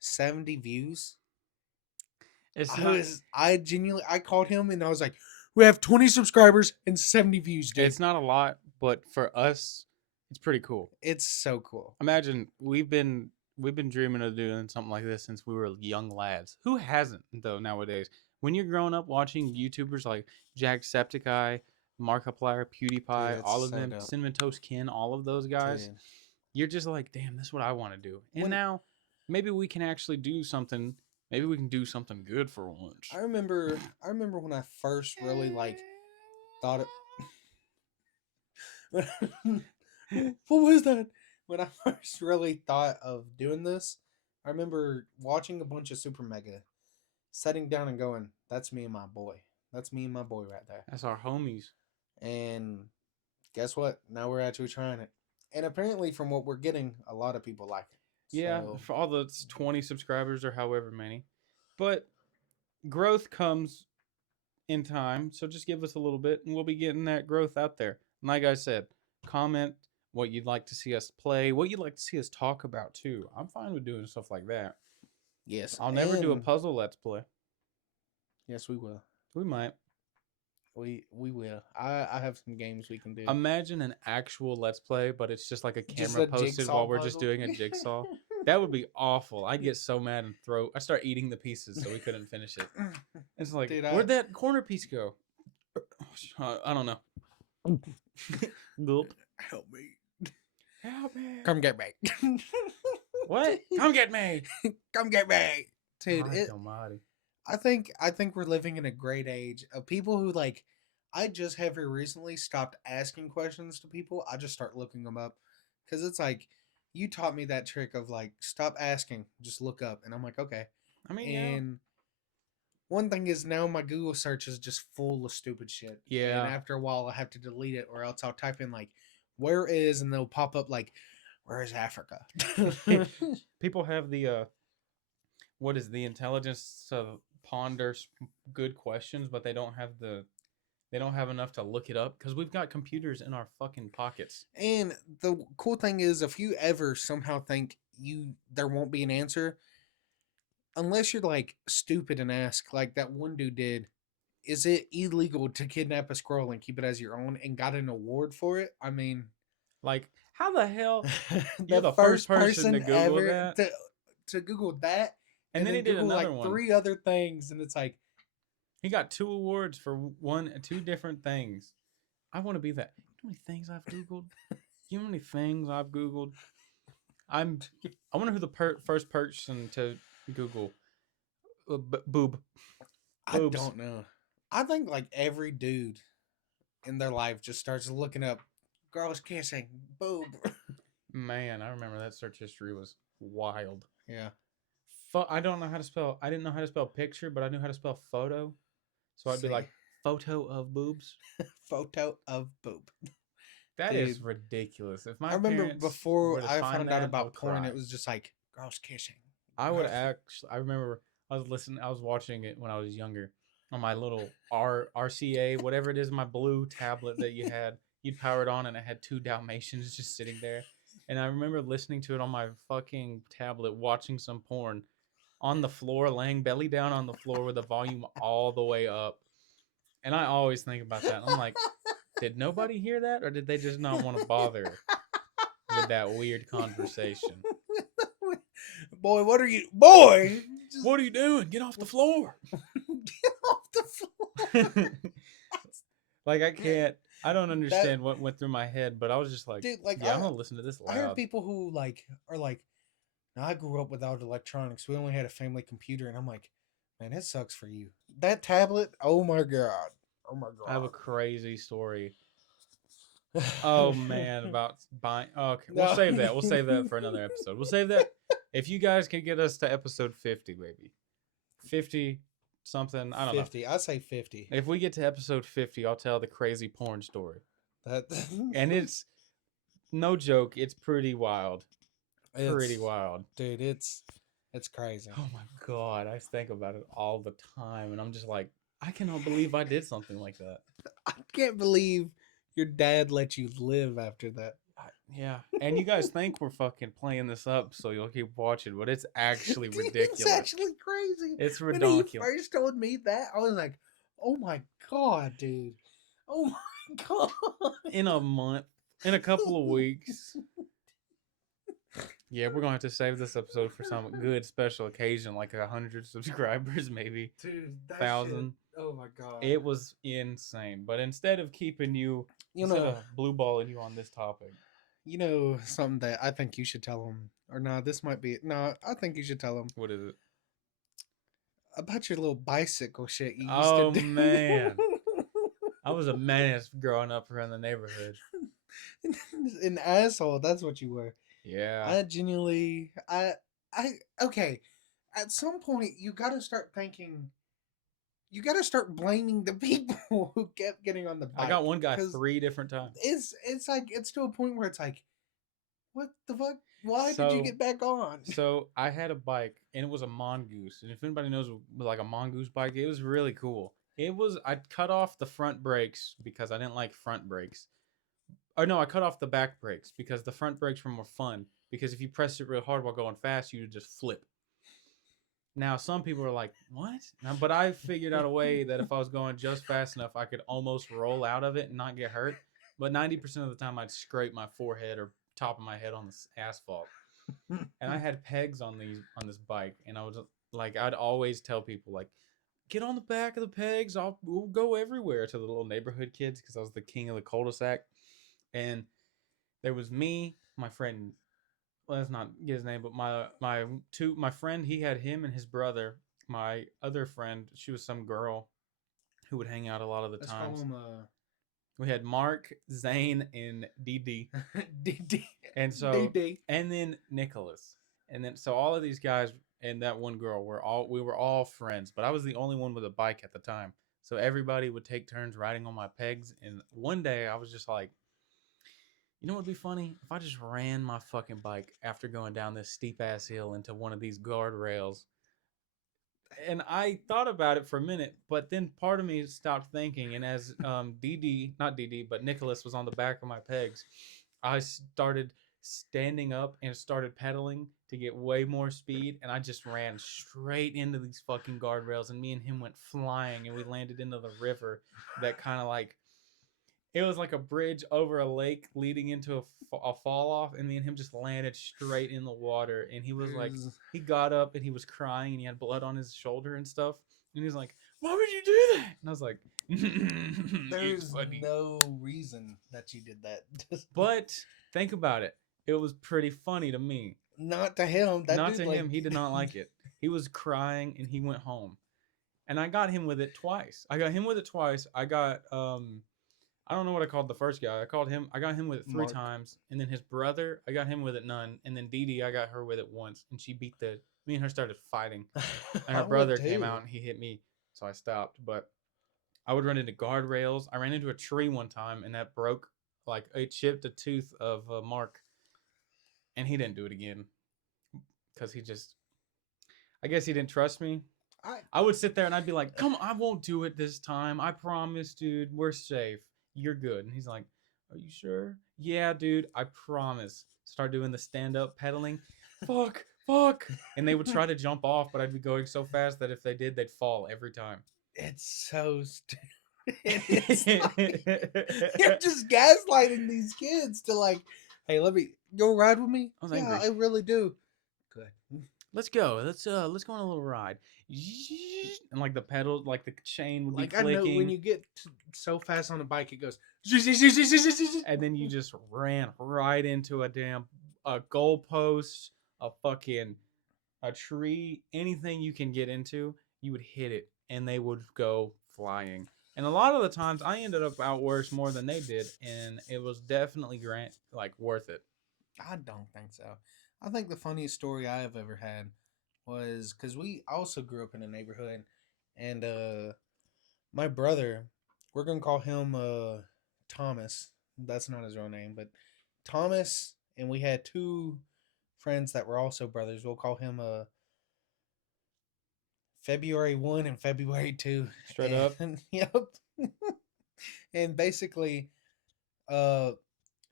70 views. It's I not. was I genuinely I called him and I was like, we have 20 subscribers and 70 views, dude. It's not a lot, but for us, it's pretty cool. It's so cool. Imagine we've been dreaming of doing something like this since we were young lads. Who hasn't though nowadays? When you're growing up watching YouTubers like Jacksepticeye, Markiplier, PewDiePie, Dude, all that's of so them, dope. Cinnamon Toast Ken, all of those guys, Dude. you're just like, damn, this is what I want to do. And When- now maybe we can actually do something. Maybe we can do something good for once. I remember when I first really like thought it. What was that? When I first really thought of doing this, I remember watching a bunch of Super Mega, sitting down and going, "That's me and my boy. That's me and my boy right there." That's our homies. And guess what? Now we're actually trying it, and apparently, from what we're getting, a lot of people like it. Yeah, So, for all the 20 subscribers or however many. But growth comes in time, so just give us a little bit and we'll be getting that growth out there. And like I said, comment what you'd like to see us play, what you'd like to see us talk about too. I'm fine with doing stuff like that. yes, I'll never do a and- puzzle let's play. Yes, we will. We might. We will. I have some games we can do. Imagine an actual let's play, but it's just like a Just camera a posted jigsaw while we're just puzzle? doing a jigsaw. That would be awful. I'd get so mad and I start eating the pieces so we couldn't finish it. It's like, Dude, where'd that corner piece go? I don't know. Gulp. Help me. Help me. Come get me. What? Come get me. Come get me. Dude, God almighty. I think we're living in a great age of people who like I just have here recently stopped asking questions to people. I just start looking them up cuz it's like you taught me that trick of like stop asking, just look up, and I'm like, okay. I mean, And one thing is now my Google search is just full of stupid shit. Yeah. And after a while I have to delete it or else I'll type in like where is, and they'll pop up like where is Africa? people have the what is the intelligence to ponder good questions, but they don't have enough to look it up because we've got computers in our fucking pockets. And the cool thing is, if you ever somehow think there won't be an answer, unless you're like stupid and ask, like that one dude did, is it illegal to kidnap a squirrel and keep it as your own and got an award for it? I mean, Like, how the hell you're the the first first person to person Google ever that? to Google that And and then he then did Google another like one. 3 other things, and it's like, He got 2 awards for two different things. I want to be that. You know how many things I've Googled? You know how many things I've Googled? I wonder who the first person to Google boob I boobs. don't know. I think like every dude in their life just starts looking up girls kissing, boob. Man, I remember that search history was wild. Yeah. I don't know how to spell. I didn't know how to spell picture, but I knew how to spell photo. So I'd be See, like, photo of boobs. photo of boob. That Dude, is ridiculous. If I my remember parents before were to I find found out that, I would about porn, cry. it was just like girls kissing. I would actually. I remember I was listening. I was watching it when I was younger on my little RCA, whatever it is, my blue tablet that you had. You'd power it on, and it had 2 Dalmatians just sitting there. And I remember listening to it on my fucking tablet, watching some porn on the floor, laying belly down on the floor with the volume all the way up. And I always think about that. I'm like, did nobody hear that, or did they just not want to bother with that weird conversation? Boy, what are you? Boy, just What are you doing? Get off the floor. get off the floor. Like, I can't. I don't That understand what went through my head, but I was just like, dude, like yeah, I'm gonna listen to this I heard loud. people who like are like, "No, I grew up without electronics. We only had a family computer," and I'm like, man, it sucks for you. That tablet, oh my god, oh my I have a god. crazy story. Oh man, about buying. Okay, we'll No. save that. We'll save that for another episode. We'll save that. If you guys can get us to episode 50, maybe 50 something. I don't know. 50. I say 50. If we get to episode 50, I'll tell the crazy porn story. That And it's no joke. It's pretty wild. Pretty it's wild. dude, it's crazy. Oh my god, I think about it all the time, and I'm just like, I cannot believe I did something like that. I can't believe your dad let you live after that. Yeah, and you guys think we're fucking playing this up so you'll keep watching, but it's actually Dude, ridiculous. It's actually crazy. It's When ridiculous. he first told me that, I was like, "Oh my god, dude! Oh my god!" In a month, in a couple of weeks. Yeah, we're gonna have to save this episode for some good special occasion, like 100 subscribers, maybe Dude, that 1,000. shit. Oh my god. It was insane. But instead of keeping you, You instead know, of blue balling you on this topic, you know something that I think you should tell him, or no? This might be no. I think you should tell him what is it? about your little bicycle shit you used to Oh do. man, I was a menace growing up around the neighborhood. An asshole. That's what you were. Yeah, I genuinely, okay. At some point, you got to start thinking. You got to start blaming the people who kept getting on the bike. I got one guy 'cause 3 different times. It's like it's to a point where it's like, what the fuck? Why did you So- get back on? So I had a bike, and it was a mongoose. And if anybody knows like a mongoose bike, it was really cool. I cut off the front brakes because I didn't like front brakes. Or no, I cut off the back brakes because the front brakes were more fun. Because if you pressed it real hard while going fast, you would just flip. Now, some people are like, what? But I figured out a way that if I was going just fast enough, I could almost roll out of it and not get hurt. But 90% of the time, I'd scrape my forehead or top of my head on the asphalt. And I had pegs on this bike, and I was like, I'd always tell people like, get on the back of the pegs. We'll go everywhere to the little neighborhood kids because I was the king of the cul-de-sac. And there was me, my friend. Well, let's not get his name, but my friend. He had him and his brother. My other friend, she was some girl who would hang out a lot of the Let's call times. him We had Mark, Zane, and DD. DD. And so, DD. and then Nicholas, and then so all of these guys and that one girl we were all friends, but I was the only one with a bike at the time. So everybody would take turns riding on my pegs. And one day I was just like, you know what would be funny if I just ran my fucking bike after going down this steep ass hill into one of these guardrails. And I thought about it for a minute, but then part of me stopped thinking. And as not DD, but Nicholas was on the back of my pegs, I started standing up and started pedaling to get way more speed, and I just ran straight into these fucking guardrails, and me and him went flying, and we landed into the river that kind of like it was like a bridge over a lake leading into a fall off, and me and him just landed straight in the water. And he was like, There's he got up and he was crying, and he had blood on his shoulder and stuff. And he's like, "Why would you do that?" And I was like, "It's there's funny." no reason that you did that. But think about it. It was pretty funny to me. Not to him. That Not dude, to like, him. He did not like it. He was crying and he went home. And I got him with it twice. I got him with it twice. I got I don't know what I called the first guy. I got him with it 3 Mark. times. And then his brother, I got him with it none. And then Dee Dee, I got her with it once. And she beat me and her started fighting. And I her would brother came too. out and he hit me. So I stopped. But I would run into guardrails. I ran into a tree one time and that broke, like, it chipped a tooth of Mark. And he didn't do it again. Because I guess he didn't trust me. I would sit there and I'd be like, "Come on, I won't do it this time. I promise, dude. We're safe. You're good." And he's like, "Are you sure?" "Yeah, dude. I promise." Start doing the stand-up pedaling. Fuck, fuck. And they would try to jump off, but I'd be going so fast that if they did, they'd fall every time. It's so stupid. It's like, you're just gaslighting these kids to like, hey, let me go ride with me. I was Yeah, angry. I really do. Good. Let's go. Let's go on a little ride. And like the pedal, like the chain would Like be I know clicking. when you get so fast on a bike, it goes. And then you just ran right into a goalpost, a tree, anything you can get into, you would hit it and they would go flying. And a lot of the times I ended up out worse more than they did, and it was definitely worth it. I don't think so. I think the funniest story I have ever had was because we also grew up in a neighborhood, and my brother, we're gonna call him Thomas. That's not his real name, but Thomas, and we had 2 friends that were also brothers. We'll call him February 1 and February 2. Straight up. Yep. And basically, uh,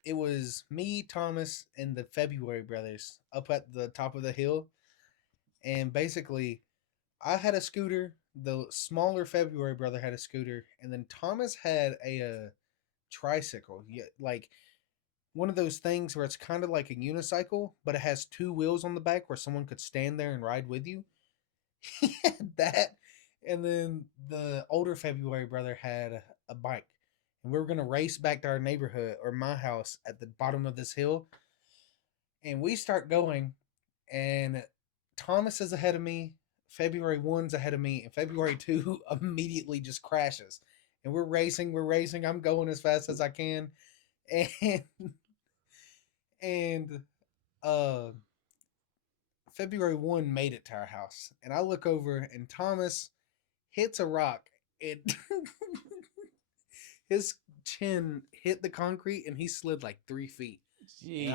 it was me, Thomas, and the February brothers up at the top of the hill. And basically, I had a scooter. The smaller February brother had a scooter, and then Thomas had a tricycle. Yeah, like one of those things where it's kind of like a unicycle, but it has 2 wheels on the back where someone could stand there and ride with you. He had that, and then the older February brother had a bike, and we were gonna race back to our neighborhood or my house at the bottom of this hill, and we start going, and Thomas is ahead of me, February 1's ahead of me, and February 2 immediately just crashes, and we're racing. I'm going as fast as I can, and and uh February 1 made it to our house, and I look over, and Thomas hits a rock. It his chin hit the concrete, and he slid like 3 feet. And Jesus.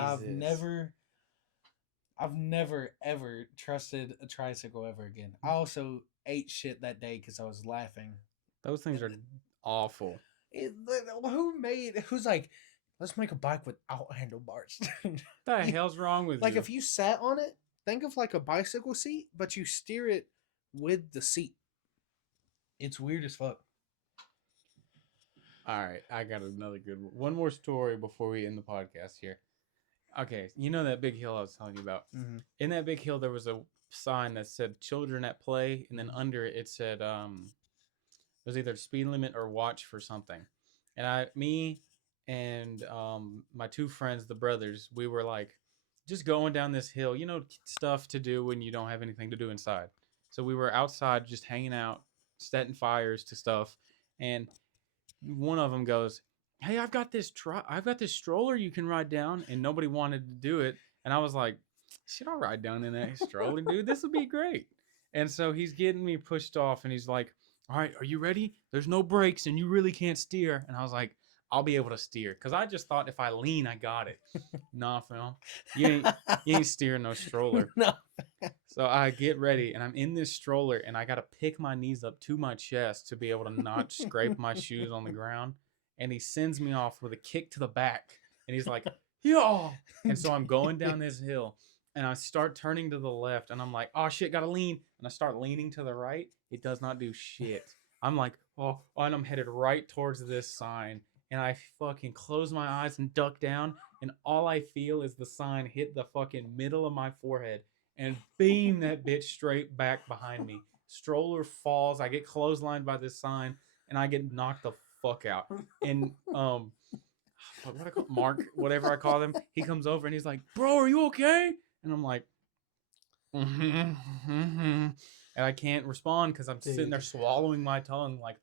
I've never ever trusted a tricycle ever again. I also ate shit that day because I was laughing. Those things are awful. Who's like, let's make a bike without handlebars. What the hell's wrong with Like you? if you sat on it, think of like a bicycle seat, but you steer it with the seat. It's weird as fuck. All right, I got another good one. One more story before we end the podcast here. Okay, you know that big hill I was telling you about? Mm-hmm. In that big hill, there was a sign that said "Children at Play," and then under it, it said it was either speed limit or watch for something. And me and my 2 friends, the brothers, we were like just going down this hill, stuff to do when you don't have anything to do inside. So we were outside just hanging out, setting fires to stuff, and one of them goes, "Hey, I've got this stroller you can ride down," and nobody wanted to do it, and I was like, "Shit, I'll ride down in that stroller, dude. This will be great." And so he's getting me pushed off, and he's like, "All right, are you ready? There's no brakes, and you really can't steer." And I was like, "I'll be able to steer," because I just thought if I lean, I got it. Nah, fam, you ain't steering no stroller. No. So I get ready, and I'm in this stroller, and I gotta pick my knees up to my chest to be able to not scrape my shoes on the ground. And he sends me off with a kick to the back, and he's like, "Yeah!" And so I'm going down this hill, and I start turning to the left, and I'm like, oh shit, gotta lean. And I start leaning to the right. It does not do shit. I'm like, oh, and I'm headed right towards this sign. And I fucking close my eyes and duck down, and all I feel is the sign hit the fucking middle of my forehead and beam that bitch straight back behind me. Stroller falls. I get clotheslined by this sign, and I get knocked the fuck out. And what I call Mark, whatever I call him, he comes over and he's like, "Bro, are you okay?" And I'm like, "Mm-hmm, mm-hmm." And I can't respond because I'm sitting there swallowing my tongue, like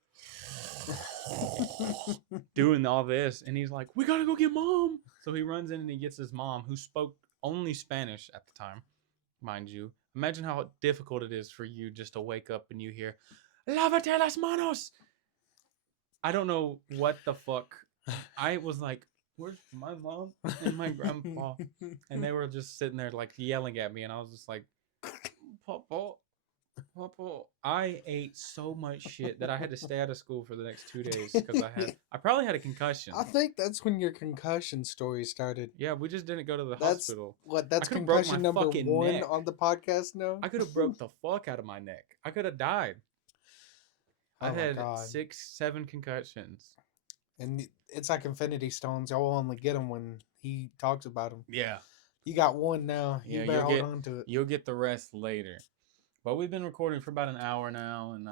doing all this. And he's like, "We gotta go get mom." So he runs in and he gets his mom, who spoke only Spanish at the time, mind you. Imagine how difficult it is for you just to wake up and you hear, "Lávate las manos." I don't know what the fuck. I was like, where's my mom and my grandpa? And they were just sitting there like yelling at me, and I was just like, Papa, Papa. I ate so much shit that I had to stay out of school for the next 2 days because I probably had a concussion. I think that's when your concussion story started. Yeah, we just didn't go to the hospital. That's concussion number 1 neck. on the podcast now? I could have broke the fuck out of my neck. I could have died. I had 6, 7 concussions. And it's like Infinity Stones. Y'all only get them when he talks about them. Yeah. You got one now. You better hold on to it. You'll get the rest later. But we've been recording for about an hour now, and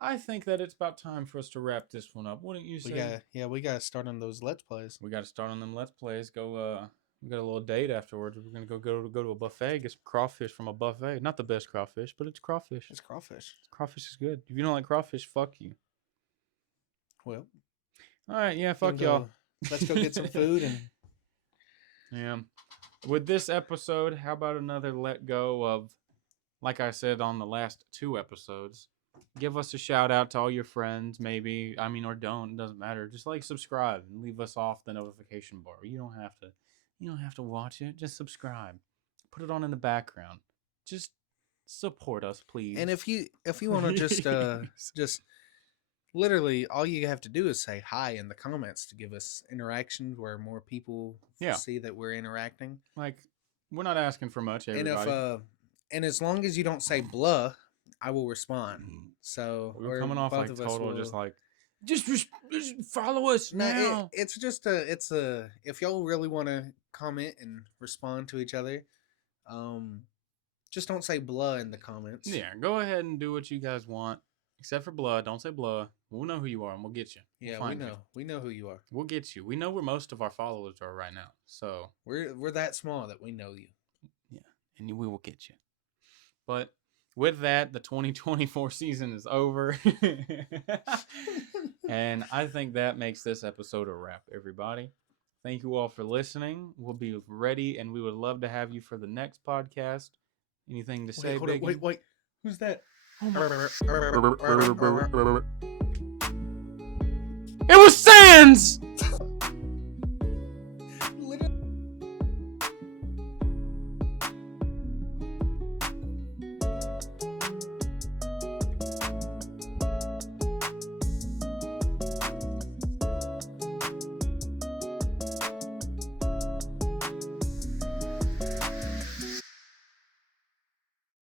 I think that it's about time for us to wrap this one up. Wouldn't you say? We got to start on those Let's Plays. We got to start on them Let's Plays. Go. We got a little date afterwards. We're gonna go to a buffet, get some crawfish from a buffet. Not the best crawfish, but it's crawfish. It's crawfish. Crawfish is good. If you don't like crawfish, fuck you. Well. All right, yeah, fuck y'all. Let's go get some food and. Yeah. With this episode, how about another let go of, like I said on the last 2 episodes, give us a shout out to all your friends, maybe. I mean, or don't. It doesn't matter. Just like subscribe and leave us off the notification bar. You don't have to watch it. Just subscribe. Put it on in the background. Just support us, please. And if you want to just literally all you have to do is say hi in the comments to give us interaction where more people see that we're interacting. Like, we're not asking for much, everybody. And as long as you don't say blah, I will respond. So we're coming off like total just follow us now. It's just if y'all really want to comment and respond to each other, just don't say blah in the comments. Yeah, go ahead and do what you guys want. Except for blah, don't say blah. We'll know who you are and we'll get you. Yeah, we know who you are. We'll get you. We know where most of our followers are right now. So we're that small that we know you. Yeah, and we will get you. But with that, the 2024 season is over. And I think that makes this episode a wrap, everybody. Thank you all for listening. We'll be ready, and we would love to have you for the next podcast. Anything to say, Biggie? Wait. Who's that? It was Sans!